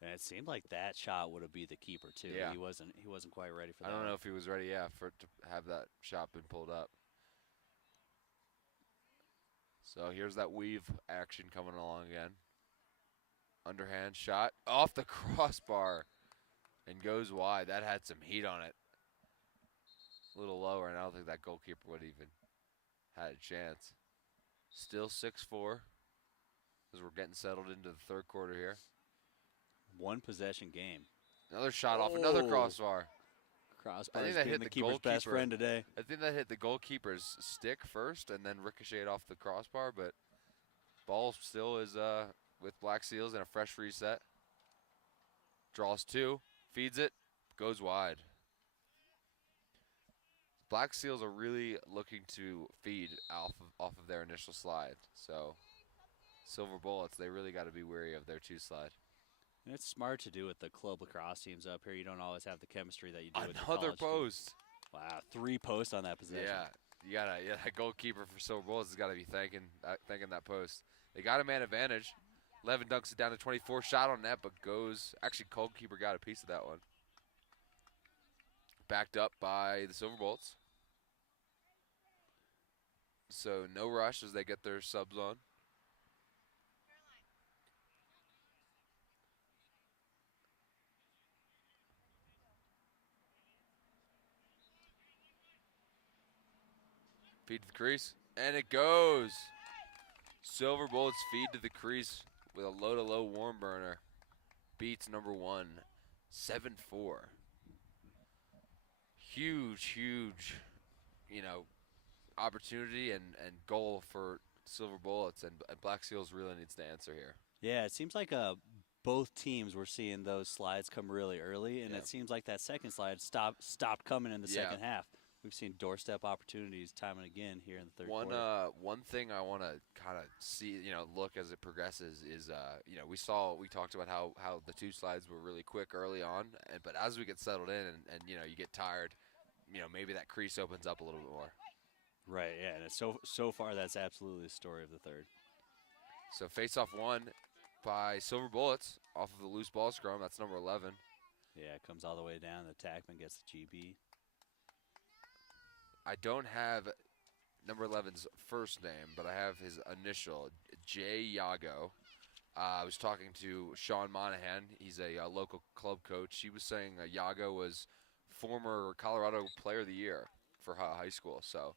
And it seemed like that shot would have been the keeper too. Yeah. He wasn't quite ready for I that. don't know if he was ready, for it to have that shot been pulled up. So here's that weave action coming along again. Underhand shot off the crossbar and goes wide. That had some heat on it. A little lower, and I don't think that goalkeeper would even had a chance. Still 6-4 as we're getting settled into the third quarter here. 1 possession game. Another shot off another Oh. crossbar. Crossbar that being hit the the keeper's best goalkeeper. friend today. I think that hit the goalkeeper's stick first and then ricocheted off the crossbar, but ball still is with Black Seals and a fresh reset. Draws 2, feeds it, goes wide. Black Seals are really looking to feed off of their initial slide. So Silver Bullets, they really got to be wary of their 2-slide. And it's smart to do with the club lacrosse teams up here. You don't always have the chemistry that you do with the Another college team. post. Wow, 3 posts on that possession. Yeah, that goalkeeper for Silver Bullets has got to be thanking that post. They got a man advantage. Levin dunks it down to 24. Shot on net, but goes. Actually, goalkeeper got a piece of that one. Backed up by the Silver Bullets. So no rush as they get their subs on. Feed to the crease, and it goes. Silver Bullets feed to the crease with a low-to-low warm burner. Beats number 1, 7-4. Huge, opportunity and goal for Silver Bullets, and Black Seals really needs to answer here. Yeah, it seems like both teams were seeing those slides come really early, and it seems like that second slide stopped coming in the second half. We've seen doorstep opportunities time and again here in the third quarter. One thing I want to kind of see, look as it progresses is, we talked about how the 2 slides were really quick early on, but as we get settled in and you get tired, maybe that crease opens up a little bit more. Right, yeah, and so far that's absolutely the story of the third. So face-off 1 by Silver Bullets off of the loose ball scrum. That's number 11. Yeah, it comes all the way down. The attackman gets the GB. I don't have number 11's first name, but I have his initial, J. Yago. I was talking to Sean Monahan. He's a local club coach. He was saying Yago was former Colorado Player of the Year for high school. So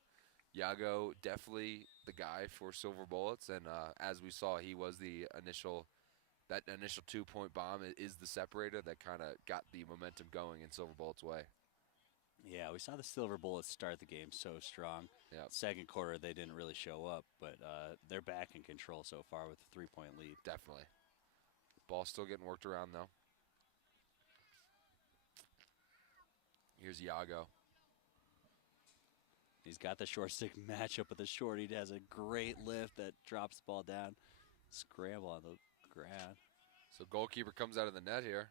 Yago definitely the guy for Silver Bullets, and as we saw, he was that initial 2-point bomb is the separator that kind of got the momentum going in Silver Bullets' way. Yeah, we saw the Silver Bullets start the game so strong. Yep. Second quarter, they didn't really show up, but they're back in control so far with a 3-point lead. Definitely. Ball still getting worked around, though. Here's Yago. He's got the short stick matchup with the short. He has a great lift that drops the ball down. Scramble on the ground. So goalkeeper comes out of the net here.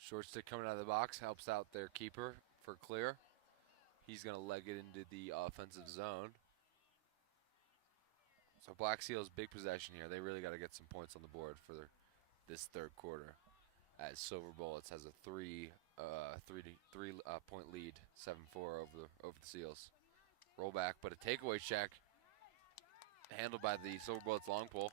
Short stick coming out of the box helps out their keeper for clear. He's going to leg it into the offensive zone. So Black Seals, big possession here. They really got to get some points on the board for this third quarter, as Silver Bullets has a 3-point lead, 7-4 over the Seals. Roll back, but a takeaway check handled by the Silver Bullets long pole.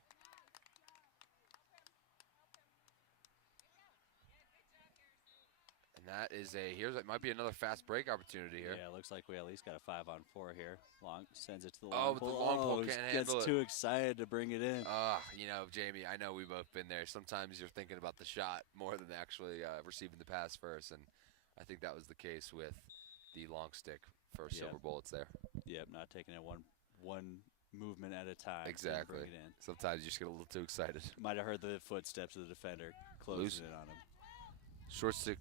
And that is it might be another fast break opportunity here. Yeah, it looks like we at least got a 5-on-4 here. Long sends it to the Oh, long but pole. the long pole can't handle gets it. too excited to bring it in. Jamie, I know we've both been there. Sometimes you're thinking about the shot more than actually receiving the pass first, and I think that was the case with the long stick for Silver Bullets there. Yep, not taking it one movement at a time. Exactly. Bring it in. Sometimes you just get a little too excited. Might have heard the footsteps of the defender closing in on him. Short stick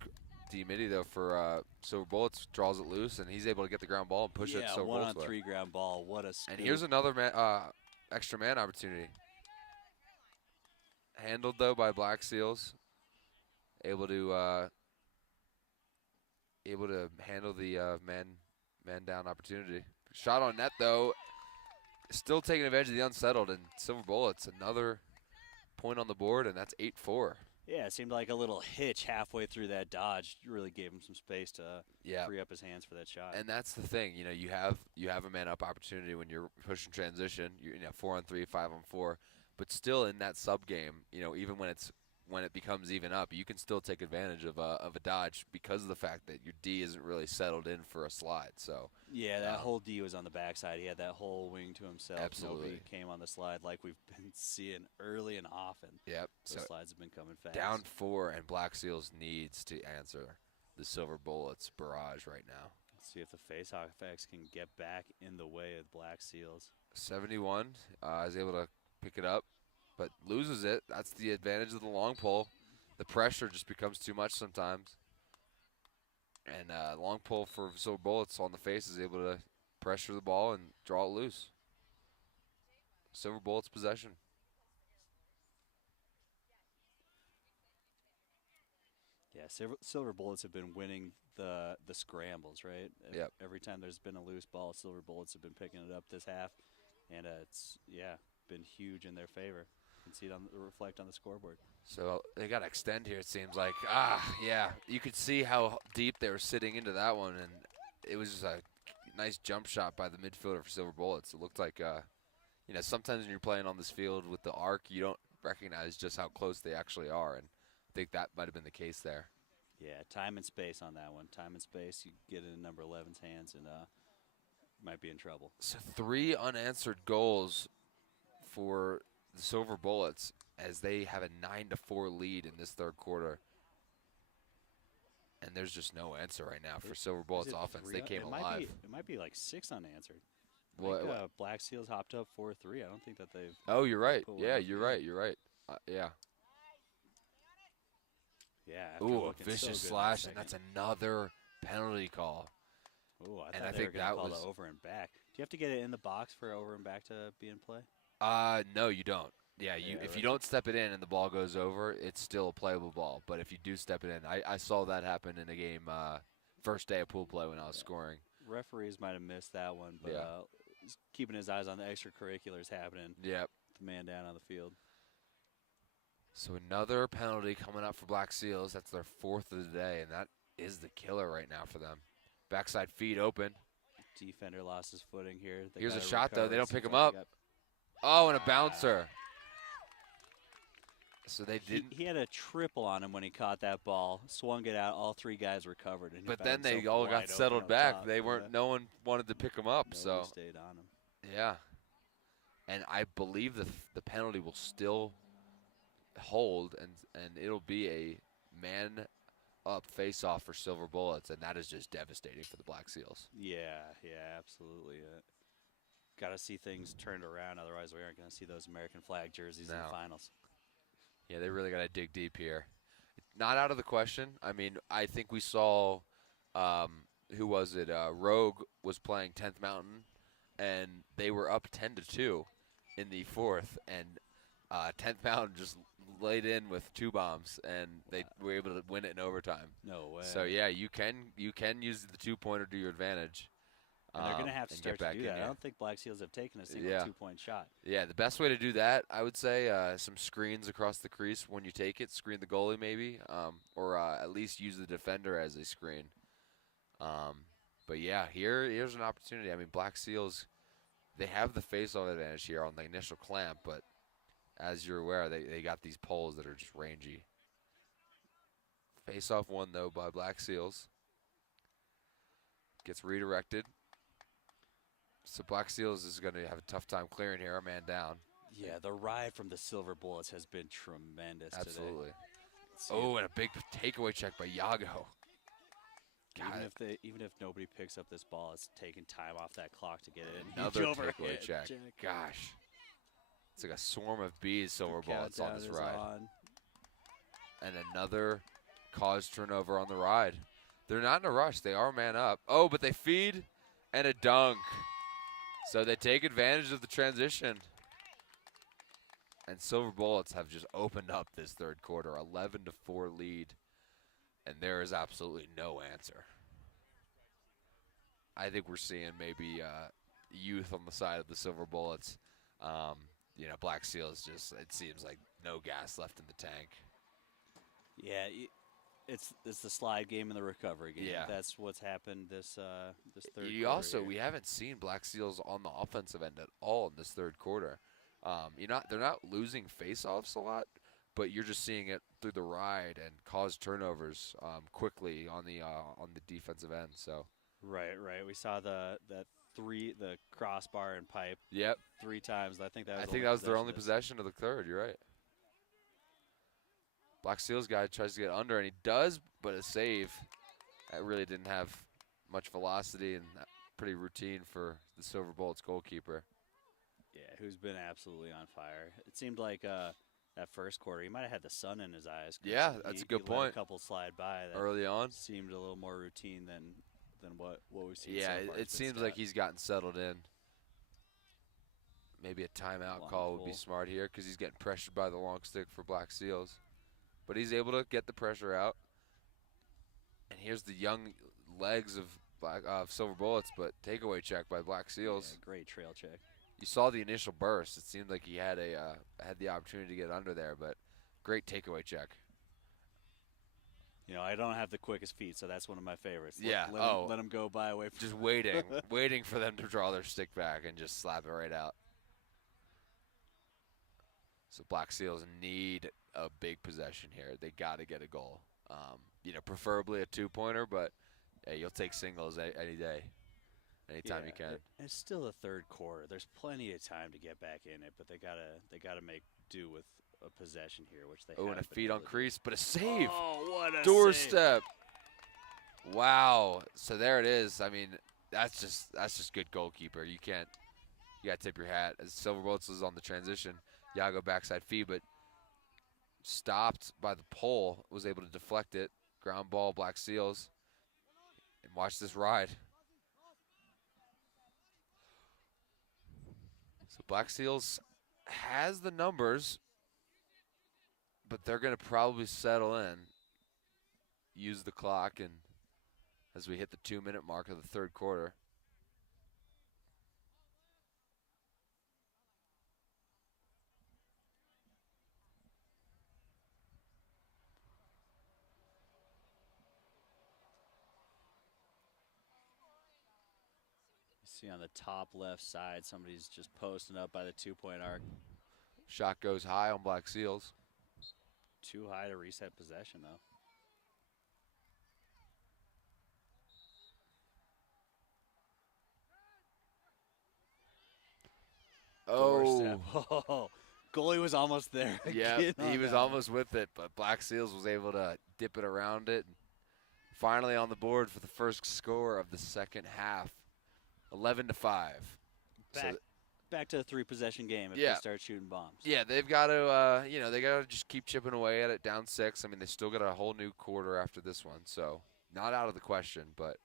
D-Midi, though, for Silver Bullets, draws it loose, and he's able to get the ground ball and push it. Yeah, 1-on-3 ground ball. What a scoop. And here's another extra man opportunity. Handled, though, by Black Seals. Able to handle the man down opportunity. Shot on net, though. Still taking advantage of the unsettled, and Silver Bullets, another point on the board, and that's 8-4. Yeah, it seemed like a little hitch halfway through that dodge. Really gave him some space to free up his hands for that shot. And that's the thing, you have a man-up opportunity when you're pushing transition. You're 4-on-3, 5-on-4, but still in that sub game, even when it becomes even up, you can still take advantage of a dodge because of the fact that your D isn't really settled in for a slide. So yeah, that whole D was on the backside. He had that whole wing to himself. Absolutely. Nobody came on the slide like we've been seeing early and often. Yep. Those slides have been coming fast. Down 4, and Black Seals needs to answer the Silver Bullets barrage right now. Let's see if the faceoff effects can get back in the way of Black Seals. 71 is able to pick it up, but loses it. That's the advantage of the long pole. The pressure just becomes too much sometimes. And long pole for Silver Bullets on the face is able to pressure the ball and draw it loose. Silver Bullets possession. Yeah, Silver Bullets have been winning the scrambles, right? Yep. Every time there's been a loose ball, Silver Bullets have been picking it up this half. And it's been huge in their favor. You can see it reflect on the scoreboard. So they got to extend here, it seems like. Yeah. You could see how deep they were sitting into that one, and it was just a nice jump shot by the midfielder for Silver Bullets. It looked like, sometimes when you're playing on this field with the arc, you don't recognize just how close they actually are, and I think that might have been the case there. Yeah, time and space on that one. Time and space, you get it in number 11's hands and might be in trouble. So 3 unanswered goals for the Silver Bullets as they have a 9-4 lead in this third quarter. And there's just no answer right now for Silver Bullets offense. They came alive. It might be like 6 unanswered. What? Black Seals hopped up 4-3. I don't think that they've. Oh, you're right. put one Yeah, up you're yet. right. You're right. Yeah. Yeah. after Ooh, a looking so vicious good slash, that and that's second. another penalty call. Ooh, I and thought I they think were gonna that call was- the over and back. Do you have to get it in the box for over and back to be in play? No, you don't. Yeah, Yeah, if right. you don't step it in and the ball goes over, it's still a playable ball. But if you do step it in, I saw that happen in a game, first day of pool play when I was scoring. Referees might have missed that one, but Yeah. he's keeping his eyes on the extracurriculars happening. Yep. The man down on the field. So another penalty coming up for Black Seals. That's their 4th of the day, and that is the killer right now for them. Backside feed open. Defender lost his footing here. They Here's a gotta shot, though. recover. They don't Seems pick him like up. they got- Oh, and a bouncer. So they He, didn't. he had a triple on him when he caught that ball. Swung it out. All 3 guys recovered. And he But found then they himself all wide got open settled up back. top. They weren't. Yeah. No one wanted to pick him up. Nobody So stayed on him. yeah, and I believe the penalty will still hold, and it'll be a man up face off for Silver Bullets, and that is just devastating for the Black Seals. Yeah, absolutely. Got to see things turned around. Otherwise, we aren't going to see those American flag jerseys in No. the finals. Yeah, they really got to dig deep here. Not out of the question. I mean, I think we saw, who was it? Rogue was playing 10th Mountain, and they were up 10-2 in the 4th, and 10th Mountain just laid in with 2 bombs, and they were able to win it in overtime. No way. So yeah, you can use the 2-pointer to your advantage. And they're going to have to and start get back to do in that. I here. don't think Black Seals have taken a single Yeah. 2-point shot. Yeah, the best way to do that, I would say, some screens across the crease when you take it. Screen the goalie maybe, or at least use the defender as a screen. But yeah, here's an opportunity. I mean, Black Seals, they have the face-off advantage here on the initial clamp, but as you're aware, they got these poles that are just rangy. Face-off won, though, by Black Seals. Gets redirected. So Black Seals is going to have a tough time clearing here. A man down. Yeah, the ride from the Silver Bullets has been tremendous Absolutely. today. See, Oh, and a big takeaway check by Yago. even if nobody picks up this ball, it's taking time off that clock to get it in. Another Huge takeaway overhead check. Gosh. It's like a swarm of bees, Silver Bullets on Countdown this is ride. on. And another cause turnover on the ride. They're not in a rush. They are man up. Oh, but they feed and a dunk. So they take advantage of the transition. And Silver Bullets have just opened up this third quarter, 11-4 lead. And there is absolutely no answer. I think we're seeing maybe youth on the side of the Silver Bullets. Black Seals just, it seems like no gas left in the tank. Yeah, it's the slide game and the recovery game. Yeah. That's what's happened this third You quarter also, here. we haven't seen Black Seals on the offensive end at all in this third quarter. They're not losing faceoffs a lot, but you're just seeing it through the ride and cause turnovers quickly on the defensive end. So Right. We saw the crossbar and pipe yep, 3 times. I think that that was their only possession. possession of the third. You're right. Black Seals guy tries to get under, and he does, but a save. That really didn't have much velocity and pretty routine for the Silver Bullets goalkeeper. Yeah, who's been absolutely on fire. It seemed like that first quarter, he might have had the sun in his eyes. 'Cause Yeah, that's a good he let point. a couple slide by that Early on, seemed a little more routine than what we've seen. yeah, so far. it It's been seems like stout. he's gotten settled in. Maybe a timeout Long call would be pull. smart here because he's getting pressured by the long stick for Black Seals. But he's able to get the pressure out. And here's the young legs of Silver Bullets, but takeaway check by Black Seals. Yeah, great trail check. you saw the initial burst. It seemed like he had had the opportunity to get under there, but great takeaway check. You know, I don't have the quickest feet, so that's one of my favorites. Yeah. Let him go by away from. Just waiting for them to draw their stick back and just slap it right out. So Black Seals need a big possession here. They got to get a goal. Preferably a 2-pointer, but hey, you'll take singles any day, anytime you can. It's still the third quarter. There's plenty of time to get back in it, but they gotta make do with a possession here, which they. Oh, and a haven't been feed able on to do. crease, but a save. Oh, what a Doorstep. Wow. So there it is. I mean, that's just good goalkeeper. You gotta tip your hat. As Silver Bullets was on the transition, Yago backside feed, but stopped by the pole, was able to deflect it. Ground ball, Black Seals. And watch this ride. So Black Seals has the numbers, but they're going to probably settle in, use the clock, and as we hit the 2-minute mark of the third quarter. See on the top left side, somebody's just posting up by the 2-point arc. Shot goes high on Black Seals. Too high to reset possession, though. Oh, Oh, goalie was almost there. yeah, again he on was that one. almost with it, but Black Seals was able to dip it around it. Finally on the board for the first score of the second half, 11-5. Back to a 3-possession game if Yeah. they start shooting bombs. Yeah, they've got to, they got to just keep chipping away at it, down 6. I mean, they still got a whole new quarter after this one, so not out of the question, but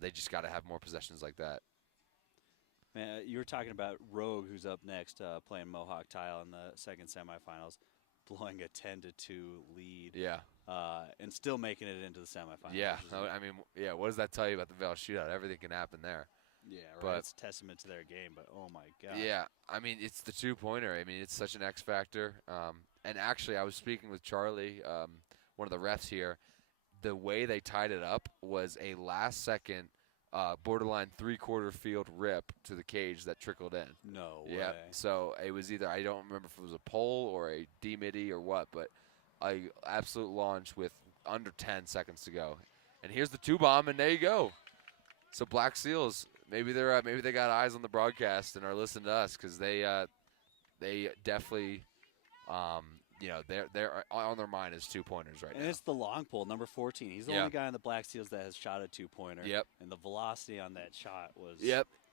they just got to have more possessions like that. Man, you were talking about Rogue, who's up next, playing Mohawk Tile in the second semifinals, blowing a 10-2 lead. Yeah. And still making it into the semifinals. Yeah. I mean, yeah, what does that tell you about the Vail Shootout? Everything can happen there. Yeah, right. But it's a testament to their game, but oh my God. Yeah, I mean, it's the 2-pointer. I mean, it's such an X factor. And actually, I was speaking with Charlie, one of the refs here. The way they tied it up was a last-second borderline 3-quarter field rip to the cage that trickled in. No Yeah, way. so it was either, I don't remember if it was a pole or a D-midi or what, but a absolute launch with under 10 seconds to go. And here's the 2-bomb, and there you go. So Black Seals, maybe they got eyes on the broadcast and are listening to us, because they definitely, they're on their mind is 2-pointers right And now. it's the long pole, number 14. He's the only guy on the Black Seals that has shot a 2-pointer. Yep. And the velocity on that shot was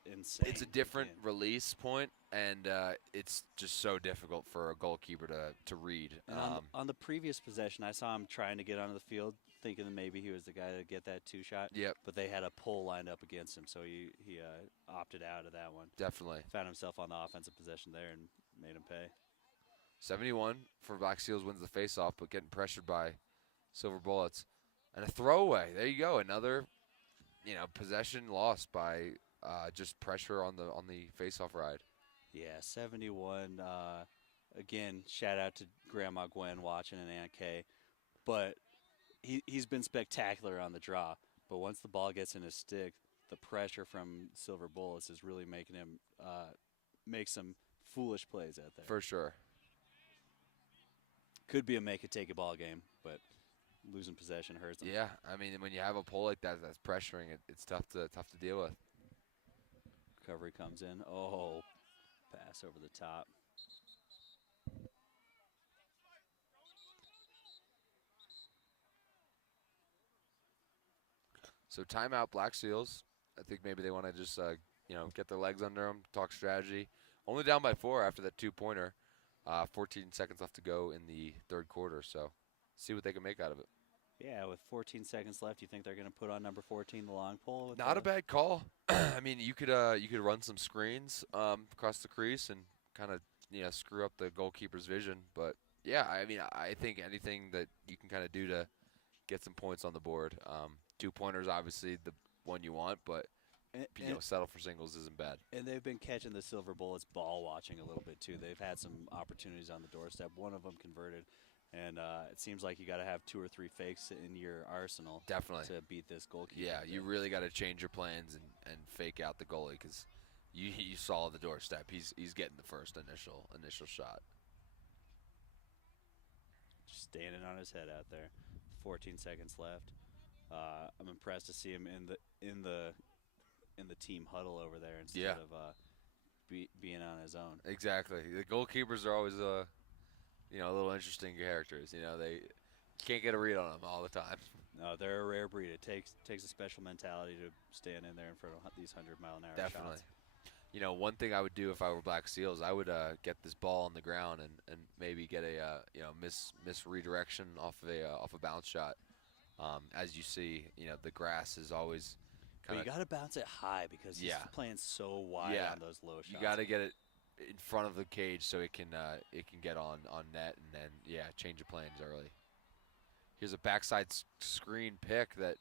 insane. It's a different again. release point, and it's just so difficult for a goalkeeper to read. And on the previous possession, I saw him trying to get onto the field, thinking that maybe he was the guy to get that 2-shot. Yep. But they had a pole lined up against him, so he opted out of that one. Definitely. Found himself on the offensive possession there and made him pay. 71 for Black Seals wins the faceoff, but getting pressured by Silver Bullets. And a throwaway. There you go. Another, possession lost by just pressure on the faceoff ride. Yeah, 71. Again, shout out to Grandma Gwen watching and Aunt Kay. But he's been spectacular on the draw. But once the ball gets in his stick, the pressure from Silver Bullets is really making him make some foolish plays out there. For sure. Could be a make-it-take-it ball game, but losing possession hurts them. Yeah, I mean, when you have a pole like that that's pressuring it, it's tough to deal with. Recovery comes in. Oh, pass over the top. So timeout, Black Seals. I think maybe they want to just get their legs under them, talk strategy. Only down by 4 after that 2-pointer. 14 seconds left to go in the third quarter, so see what they can make out of it. Yeah, with 14 seconds left, you think they're going to put on number 14, the long pole? Not a bad call. I mean, you could run some screens across the crease and kind of screw up the goalkeeper's vision. But yeah, I mean, I think anything that you can kind of do to get some points on the board. 2-pointers, obviously the one you want, but settle for singles isn't bad. And they've been catching the Silver Bullets ball watching a little bit too. They've had some opportunities on the doorstep. One of them converted, and it seems like you got to have 2 or 3 fakes in your arsenal Definitely. to beat this goalkeeper. Yeah, you really got to change your plans and fake out the goalie because you saw the doorstep. He's getting the first initial shot. Just standing on his head out there. 14 seconds left. I'm impressed to see him in the team huddle over there instead of being on his own. Exactly. The goalkeepers are always a little interesting characters. They can't get a read on them all the time. No, they're a rare breed. It takes a special mentality to stand in there in front of these 100-mile-an-hour Definitely. shots. One thing I would do if I were Black Seals, I would get this ball on the ground and maybe get a miss redirection off a bounce shot. As you see, the grass is always But kind you of. got to bounce it high because he's playing so wide on those low shots. You got to get it in front of the cage so it can get on net and then change of plans early. Here's a backside screen pick that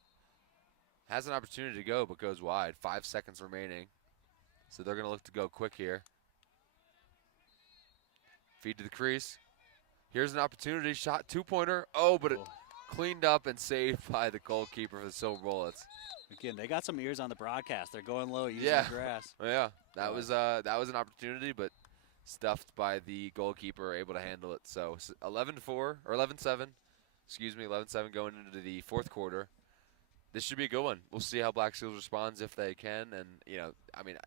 has an opportunity to go but goes wide. 5 seconds remaining. So they're going to look to go quick here. Feed to the crease. Here's an opportunity. Shot 2-pointer. Oh, but it cleaned up and saved by the goalkeeper for the Silver Bullets. Again, they got some ears on the broadcast. They're going low using the grass. Yeah, that was an opportunity, but stuffed by the goalkeeper, able to handle it. So 11-4 or 11-7. Excuse me, 11-7 going into the fourth quarter. This should be a good one. We'll see how Black Seals responds if they can, and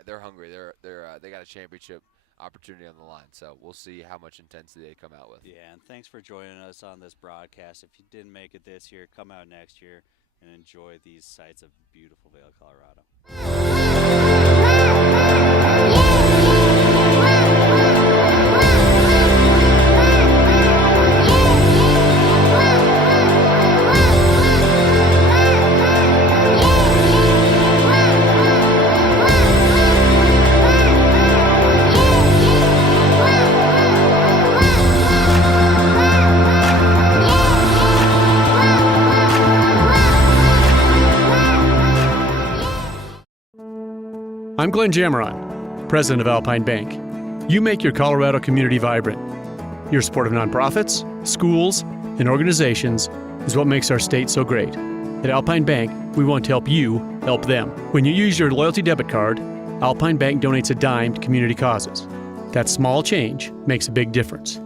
they're hungry. They got a championship opportunity on the line, so we'll see how much intensity they come out with. Yeah, and thanks for joining us on this broadcast. If you didn't make it this year, come out next year and enjoy these sights of beautiful Vail, Colorado. I'm Glenn Jameron, president of Alpine Bank. You make your Colorado community vibrant. Your support of nonprofits, schools, and organizations is what makes our state so great. At Alpine Bank, we want to help you help them. When you use your loyalty debit card, Alpine Bank donates a dime to community causes. That small change makes a big difference.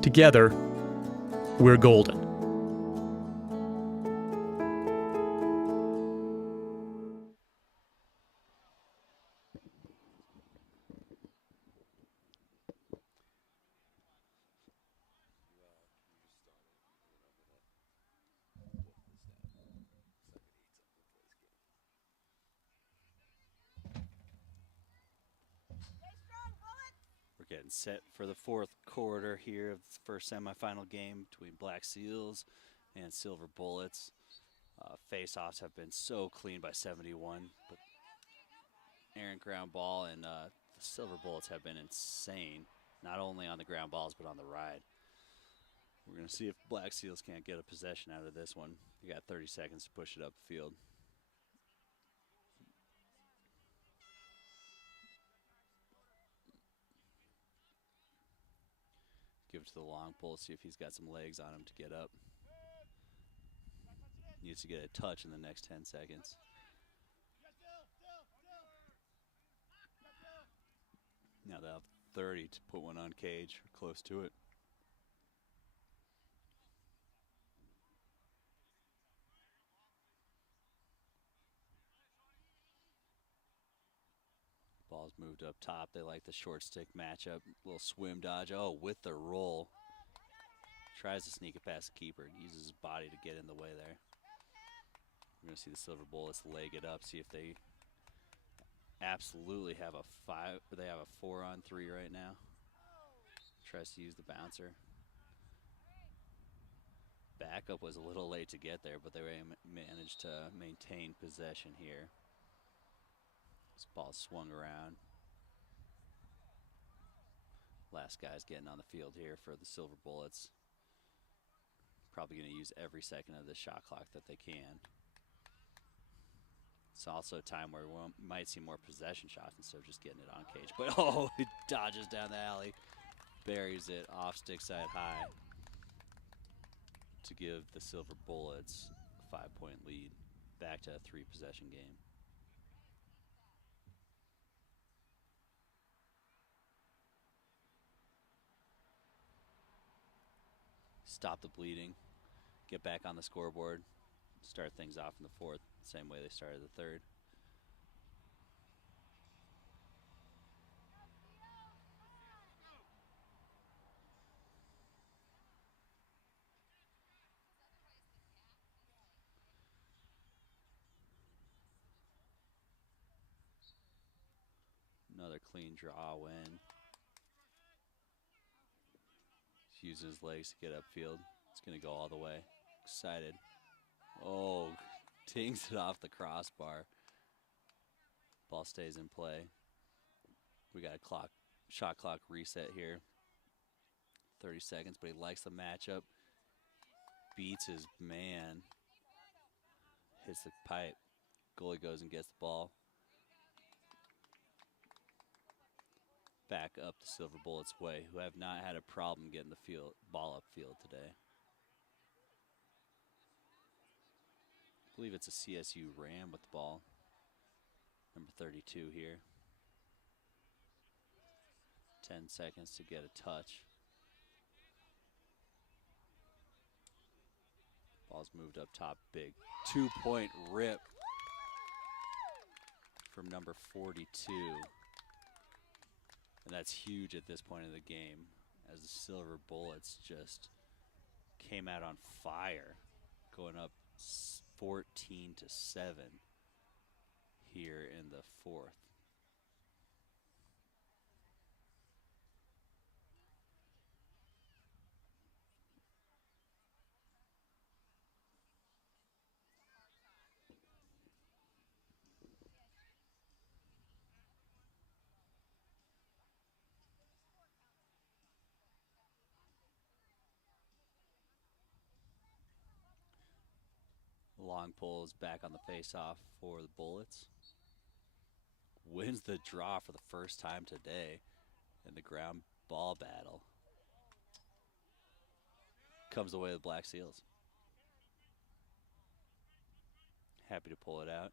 Together, we're golden. We're getting set for the fourth quarter here of the first semifinal game between Black Seals and Silver Bullets. Face-offs have been so clean by 71, but errant ground ball and the Silver Bullets have been insane, not only on the ground balls but on the ride. We're going to see if Black Seals can't get a possession out of this one. You got 30 seconds to push it up the field. Give it to the long pull, see if he's got some legs on him to get up. Needs to get a touch in the next 10 seconds. Now they'll have 30 to put one on cage, or close to it. Ball's moved up top. They like the short stick matchup. Little swim dodge. Oh, with the roll. Tries to sneak it past the keeper. Uses his body to get in the way there. We're going to see the Silver Bullets leg it up. See if they absolutely have a 5. They have a 4-on-3 right now. Tries to use the bouncer. Backup was a little late to get there, but they managed to maintain possession here. This ball swung around. Last guy's getting on the field here for the Silver Bullets. Probably going to use every second of the shot clock that they can. It's also a time where we might see more possession shots instead of just getting it on cage. But, oh, he dodges down the alley, buries it off stick side high to give the Silver Bullets a 5-point lead, back to a 3-possession game. Stop the bleeding, get back on the scoreboard, start things off in the fourth, same way they started the third. Another clean draw win. He's using his legs to get upfield. It's going to go all the way. Excited. Oh, tings it off the crossbar. Ball stays in play. We got a shot clock reset here. 30 seconds, but he likes the matchup. Beats his man. Hits the pipe. Goalie goes and gets the ball. Back up the Silver Bullets' way, who have not had a problem getting the ball upfield today. I believe it's a CSU Ram with the ball. Number 32 here. 10 seconds to get a touch. Ball's moved up top big. 2-point rip from number 42. And that's huge at this point in the game, as the Silver Bullets just came out on fire, going up 14-7 here in the fourth. Long pull is back on the face-off for the Bullets. Wins the draw for the first time today in the ground ball battle. Comes away with Black Seals. Happy to pull it out.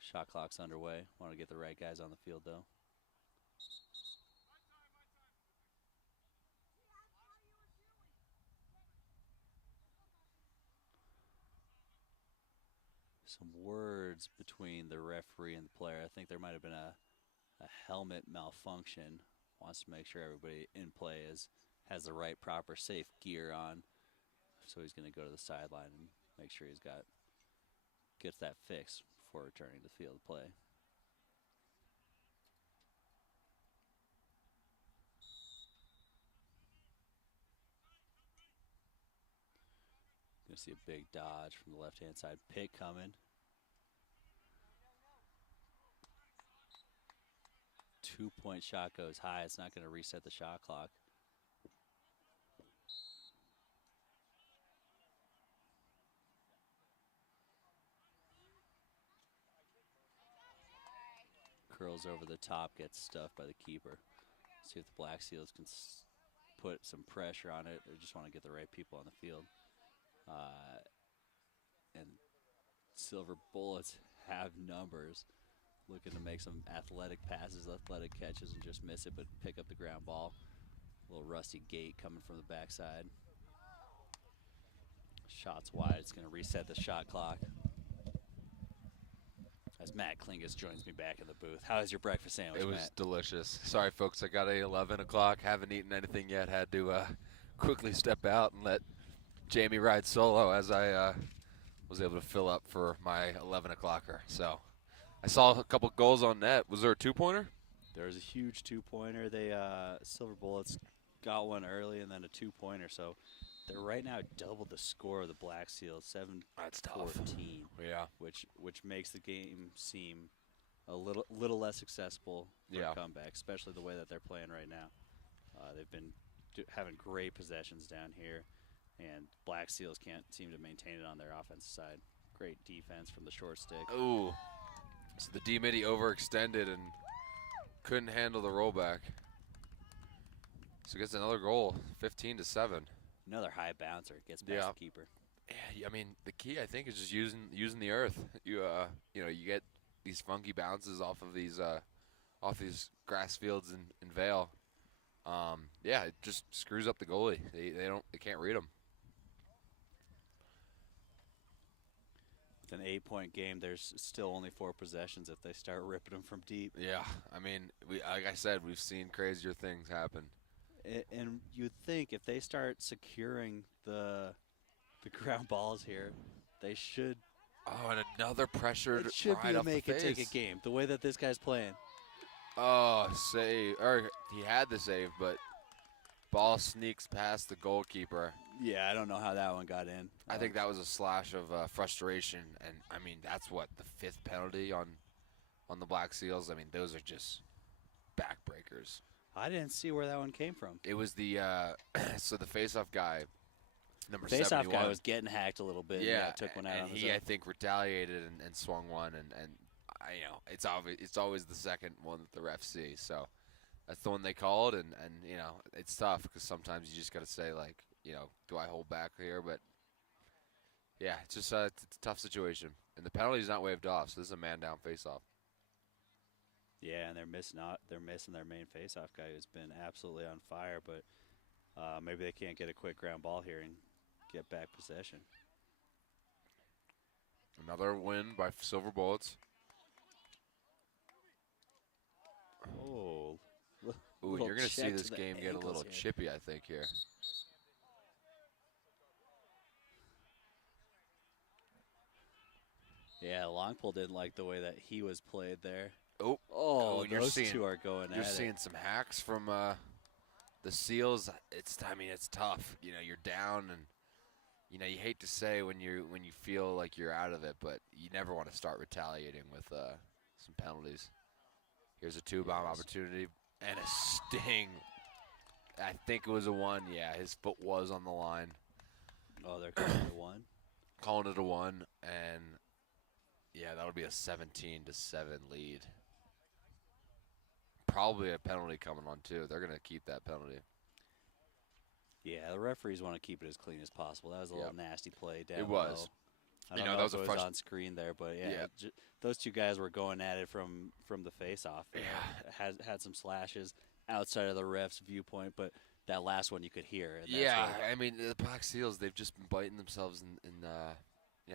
Shot clock's underway. Want to get the right guys on the field, though. Some words between the referee and the player. I think there might have been a helmet malfunction. Wants to make sure everybody in play has the right, proper, safe gear on. So he's going to go to the sideline and make sure gets that fixed before returning to the field of play. Going to see a big dodge from the left-hand side. Pick coming. 2-point shot goes high. It's not going to reset the shot clock. Curls over the top, gets stuffed by the keeper. See if the Black Seals can put some pressure on it. They just want to get the right people on the field. And Silver Bullets have numbers. Looking to make some athletic passes, athletic catches, and just miss it, but pick up the ground ball. A little rusty gate coming from the backside. Shots wide. It's going to reset the shot clock. As Matt Klingus joins me back in the booth. How is your breakfast sandwich, It was Matt? delicious. Sorry, folks, I got a 11 o'clock. Haven't eaten anything yet. Had to quickly step out and let Jamie ride solo as I was able to fill up for my 11 o'clocker. So I saw a couple goals on net. Was there a two-pointer? There was a huge two-pointer. They Silver Bullets got one early and then a two-pointer. So they're right now double the score of the Black Seals, 7-14. That's tough. Yeah. Which makes the game seem a little less accessible for a comeback, especially the way that they're playing right now. They've been having great possessions down here, and Black Seals can't seem to maintain it on their offensive side. Great defense from the short stick. Ooh. So the D-Midi overextended and couldn't handle the rollback. So gets another goal, 15-7. Another high bouncer. Gets past the keeper. Yeah, I mean, the key I think is just using the earth. You get these funky bounces off these grass fields in Vail. It just screws up the goalie. They can't read them. With an 8-point game, there's still only 4 possessions if they start ripping them from deep. Yeah, I mean, like I said, we've seen crazier things happen. And you'd think if they start securing the ground balls here, they should. Oh, and another pressured It should right be off to make the it face. take a game. The way that this guy's playing. Oh, save. Or he had the save, but ball sneaks past the goalkeeper. Yeah, I don't know how that one got in. I think that was a slash of frustration, and I mean that's what the 5th penalty on the Black Seals. I mean those are just backbreakers. I didn't see where that one came from. It was the so the face-off guy, number Face-off 71. guy was getting hacked a little bit. Yeah, took one out and on his he own. I think retaliated and swung one, and it's obvious. It's always the second one that the refs see. So that's the one they called, and it's tough because sometimes you just got to say like, do I hold back here? But yeah, it's just it's a tough situation, and the penalty's not waved off, so this is a man down face-off. Yeah, and they're missing their main face-off guy who's been absolutely on fire. But maybe they can't get a quick ground ball here and get back possession. Another win by Silver Bullets. Oh. Ooh, Little you're gonna see check to this the game get a ankles little here. chippy, I think here. Yeah, Longpole didn't like the way that he was played there. Oh, and those two are going at it. You're seeing some hacks from the Seals. It's tough. You're down, and you hate to say when you feel like you're out of it, but you never want to start retaliating with some penalties. Here's a 2-bomb opportunity and a sting. I think it was a 1. Yeah, his foot was on the line. Oh, they're calling it a 1. Calling it a 1, and yeah, that'll be a 17-7 lead. Probably a penalty coming on too. They're gonna keep that penalty. Yeah, the referees want to keep it as clean as possible. That was a little nasty play down It was. low. I You don't know, know that if was it a was on screen there, but yeah, Yeah. those two guys were going at it from the face-off. Yeah. Had some slashes outside of the ref's viewpoint, but that last one you could hear. And that's Yeah, what- I mean the Black Seals, they've just been biting themselves in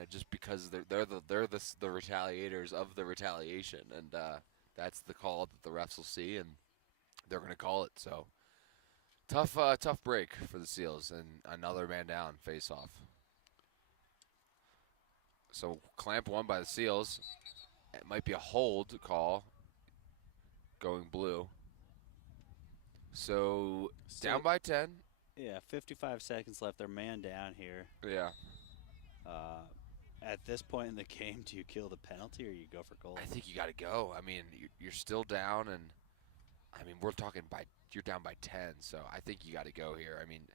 just because they're the retaliators of the retaliation, and that's the call that the refs will see, and they're gonna call it. So tough break for the Seals, and another man down face off. So clamp 1 by the Seals. It might be a hold call going blue. So down by 10. Yeah, 55 seconds left. They're man down here. Yeah. At this point in the game, do you kill the penalty or you go for goal? I think you got to go. I mean, you're still down, and I mean we're talking you're down by 10, so I think you got to go here. I mean,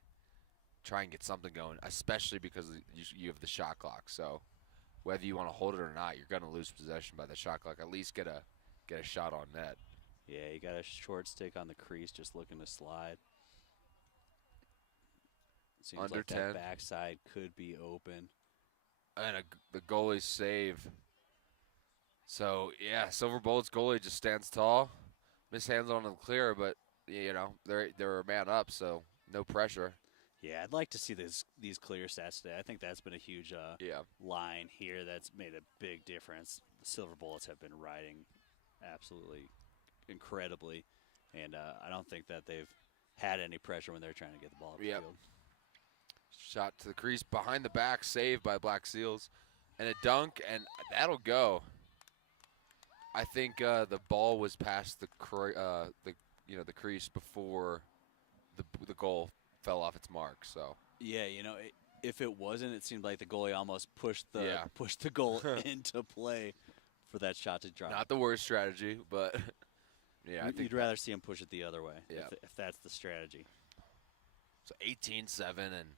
try and get something going, especially because you have the shot clock. So whether you want to hold it or not, you're going to lose possession by the shot clock. At least get a shot on net. Yeah, you got a short stick on the crease, just looking to slide. Seems Under like 10. that backside could be open. And the goalie save. So yeah, Silver Bullets goalie just stands tall, mishands on the clear, but they're a man up, so no pressure. Yeah, I'd like to see these clear stats today. I think that's been a huge line here that's made a big difference. The Silver Bullets have been riding absolutely incredibly, and I don't think that they've had any pressure when they're trying to get the ball up the field. Shot to the crease, behind the back, saved by Black Seals, and a dunk, and that'll go. I think the ball was past the crease before the goal fell off its mark. So yeah, if it wasn't, it seemed like the goalie almost pushed the goal into play for that shot to drop. Not the worst strategy, but yeah, I think you'd rather see him push it the other way. Yeah. if that's the strategy. So 18-7, and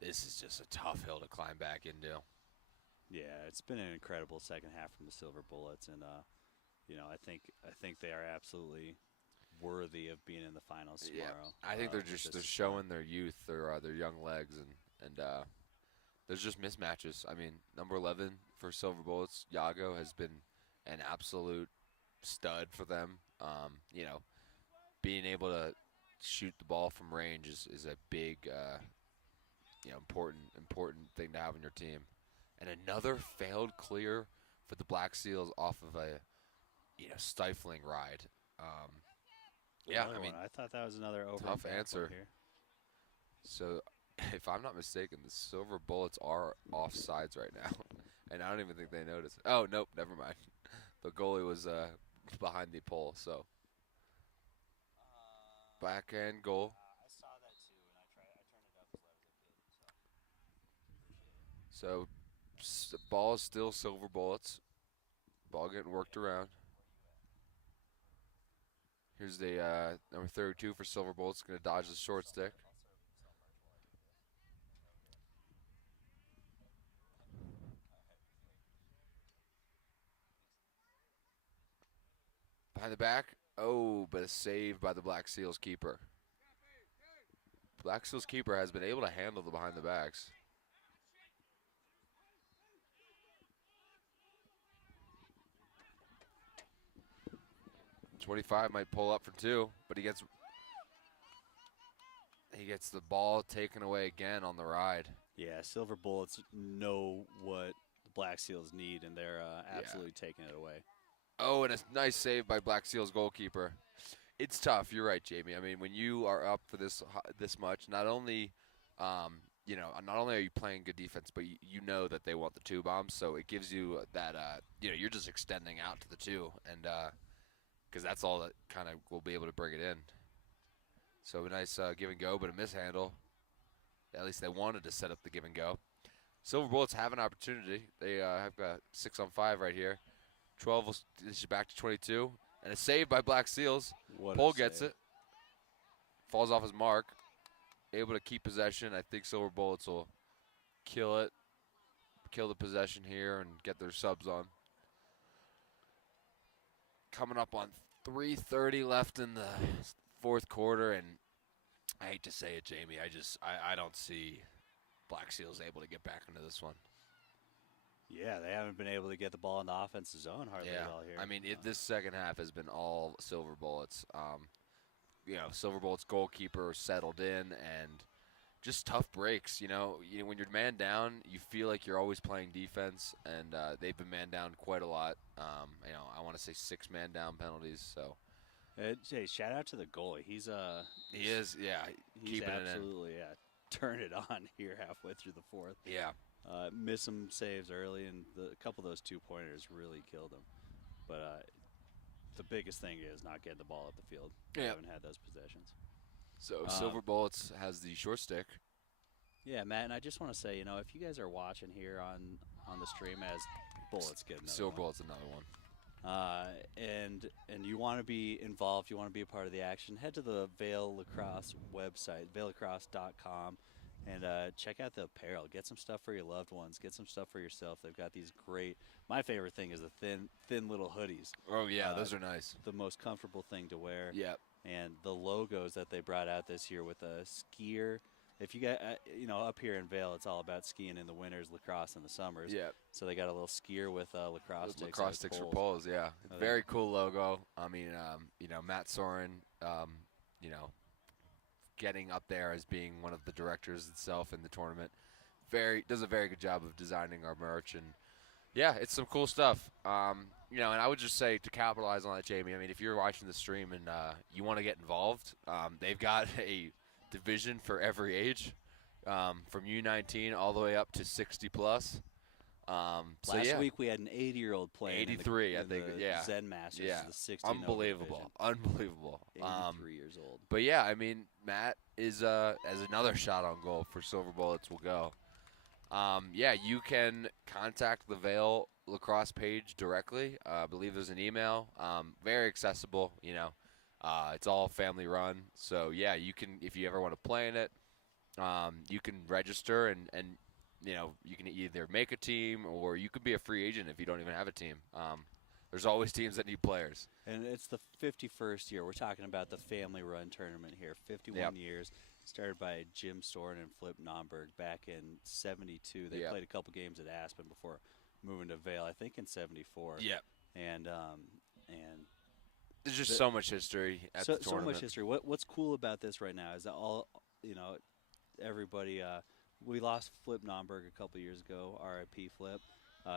this is just a tough hill to climb back into. Yeah, it's been an incredible second half from the Silver Bullets, and I think they are absolutely worthy of being in the finals Yeah, tomorrow. I think they're with just this they're squad. showing their youth, their young legs, and there's just mismatches. I mean, number 11 for Silver Bullets, Yago has been an absolute stud for them. Being able to shoot the ball from range is a big, important thing to have on your team. And another failed clear for the Black Seals off of a stifling ride. Um, yeah, Another I one. mean, I thought that was another over tough and back one answer. here. So, if I'm not mistaken, the Silver Bullets are off sides right now, and I don't even think they noticed. Oh, nope, never mind. The goalie was behind the pole, so backhand goal. I saw that too, and I turned it up as loud as I could. So, ball is still Silver Bullets. Ball getting worked around. Here's the number 32 for Silver Bullets. Going to dodge the short stick. Behind the back. Oh, but a save by the Black Seals keeper. Black Seals keeper has been able to handle the behind the backs. 25 might pull up for two, but he gets the ball taken away again on the ride. Yeah, Silver Bullets know what the Black Seals need, and they're absolutely taking it away. Oh, and a nice save by Black Seals goalkeeper. It's tough. You're right, Jamie. I mean, when you are up for this much, not only not only are you playing good defense, but you know that they want the two bombs, so it gives you that you're just extending out to the two, and because that's all that kind of will be able to bring it in. So a nice give and go, but a mishandle. At least they wanted to set up the give and go. Silver Bullets have an opportunity. They have got 6-on-5 right here. 12 will dish it back to 22. And a save by Black Seals. What Pole a gets save. it. Falls off his mark. Able to keep possession. I think Silver Bullets will kill it. Kill the possession here and get their subs on. Coming up on 3:30 left in the fourth quarter. And I hate to say it, Jamie. I don't see Black Seals able to get back into this one. Yeah, they haven't been able to get the ball in the offensive zone hardly at all here. I mean, this second half has been all Silver Bullets. Silver Bullets goalkeeper settled in and just tough breaks. When you're man down, you feel like you're always playing defense, and they've been man down quite a lot. I want to say 6 man down penalties. So Hey, shout out to the goalie. He's he's keeping it in. absolutely turned it on here halfway through the fourth. Yeah. Missed some saves early, and a couple of those 2-pointers really killed him. But the biggest thing is not getting the ball up the field. They haven't had those possessions. So Silver Bullets has the short stick. Yeah, Matt, and I just want to say, if you guys are watching here on the stream as Bullets get another Silver one, Bullets another one. and you want to be involved, you want to be a part of the action, head to the Vail Lacrosse website, vaillacrosse.com, and check out the apparel. Get some stuff for your loved ones. Get some stuff for yourself. They've got these great. My favorite thing is the thin little hoodies. Oh yeah, those are nice. The most comfortable thing to wear. Yep. And the logos that they brought out this year with a skier. If you got, up here in Vail, it's all about skiing in the winters, lacrosse in the summers. Yep. So they got a little skier with lacrosse sticks. Lacrosse sticks for poles, yeah. Very cool logo. I mean, Matt Soren, getting up there as being one of the directors itself in the tournament, does a very good job of designing our merch, and yeah, it's some cool stuff. And I would just say to capitalize on that, Jamie. I mean, if you're watching the stream and you want to get involved, they've got a division for every age, from U19 all the way up to 60 plus. Last week we had an 80-year-old playing 83, in I think. the Zen Masters. Yeah, The 60 unbelievable. 83 years old. But yeah, I mean, Matt is as another shot on goal for Silver Bullets will go. You can contact the Vail Lacrosse page directly. I believe there's an email. Very accessible. It's all family run. So yeah, you can, if you ever want to play in it, you can register and you can either make a team or you could be a free agent if you don't even have a team. There's always teams that need players. And it's the 51st year. We're talking about the family-run tournament here. 51 Yep. years. Started by Jim Soren and Flip Nomberg back in '72. They Yep. played a couple games at Aspen before moving to Vail, I think in '74. Yep. And There's just so much history at the so tournament. much history. What's cool about this right now is that everybody. We lost Flip Nomberg a couple years ago, R.I.P. Flip,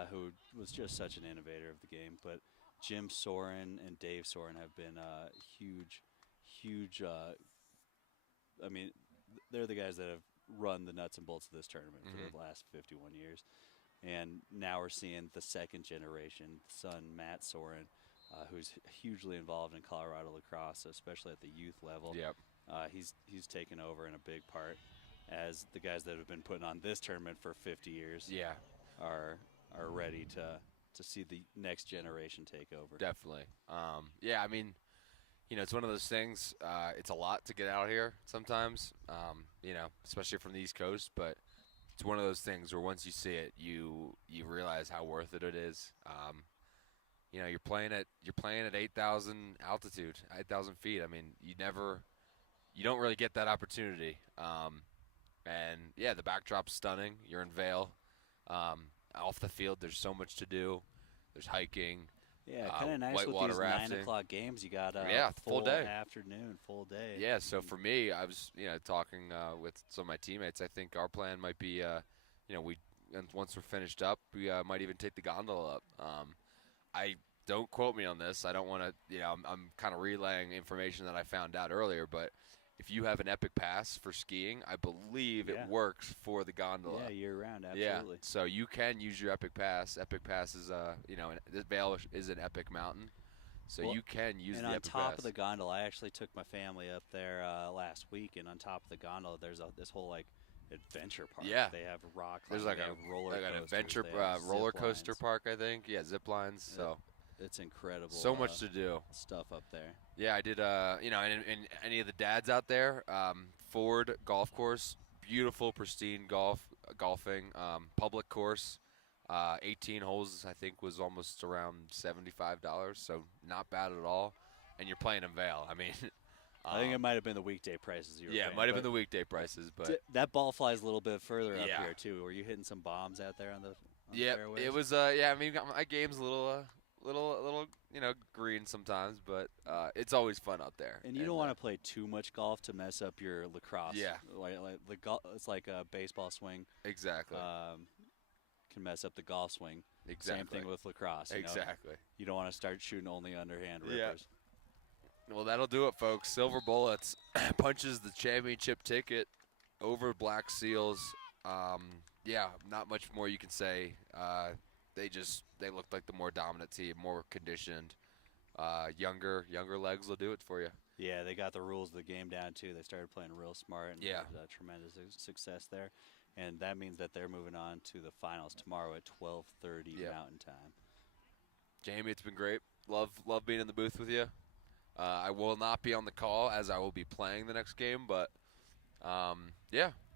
who was just such an innovator of the game. But Jim Soren and Dave Soren have been huge. I mean, they're the guys that have run the nuts and bolts of this tournament for the last 51 years. And now we're seeing the second generation, son Matt Soren, who's hugely involved in Colorado lacrosse, especially at the youth level. Yep. He's taken over in a big part, as the guys that have been putting on this tournament for 50 years Yeah. are ready to see the next generation take over. Definitely. I mean, it's one of those things. It's a lot to get out here sometimes, especially from the East Coast. But it's one of those things where once you see it, you realize how worth it is. You're playing at 8,000 altitude, 8,000 feet. I mean, you don't really get that opportunity. And yeah, the backdrop's stunning. You're in Vail. Off the field, there's so much to do. There's hiking. Yeah, kind of nice with whitewater these rafting. 9 o'clock games. You got a full day afternoon, full day. Yeah, so for me, I was talking with some of my teammates. I think our plan might be, once we're finished up, we might even take the gondola up. I don't quote me on this. I don't want to. I'm kind of relaying information that I found out earlier, but if you have an Epic Pass for skiing, I believe it works for the gondola. Yeah, year round, absolutely. Yeah, so you can use your Epic Pass. Epic Pass is this Vail is an epic mountain, so you can use the Epic Pass. And on top of the gondola, I actually took my family up there last week, and on top of the gondola, there's this whole adventure park. Yeah, they have rock climbing. There's There's an an adventure roller coaster park, I think. Yeah, zip lines. So it's incredible. So much to do. Stuff up there. Yeah, I did. And any of the dads out there, Ford Golf Course, beautiful, pristine golfing, public course. 18 holes, I think, was almost around $75, so not bad at all. And you're playing in Vail. I mean, I think it might have been the weekday prices. It might have been the weekday prices, but that ball flies a little bit further up here too. Were you hitting some bombs out there on the fairways? It was. I mean, my game's a little green sometimes, but it's always fun out there. And you don't want to play too much golf to mess up your lacrosse. Yeah, it's like a baseball swing. Exactly. Can mess up the golf swing. Exactly. Same thing with lacrosse. Exactly. You don't want to start shooting only underhand rippers. Well, that'll do it, folks. Silver Bullets punches the championship ticket over Black Seals. Not much more you can say. They looked like the more dominant team, more conditioned. Younger legs will do it for you. Yeah, they got the rules of the game down too. They started playing real smart and had tremendous success there. And that means that they're moving on to the finals tomorrow at 12:30 Mountain Time. Jamie, it's been great. Love being in the booth with you. I will not be on the call as I will be playing the next game, but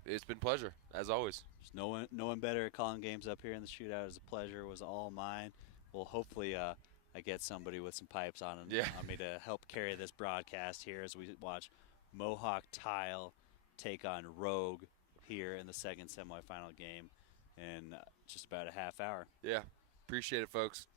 it's been a pleasure as always. There's no one better at calling games up here in the shootout. It was a pleasure. It was all mine. Well, hopefully I get somebody with some pipes on me to help carry this broadcast here as we watch Mohawk Tile take on Rogue here in the second semifinal game in just about a half hour. Yeah, appreciate it, folks.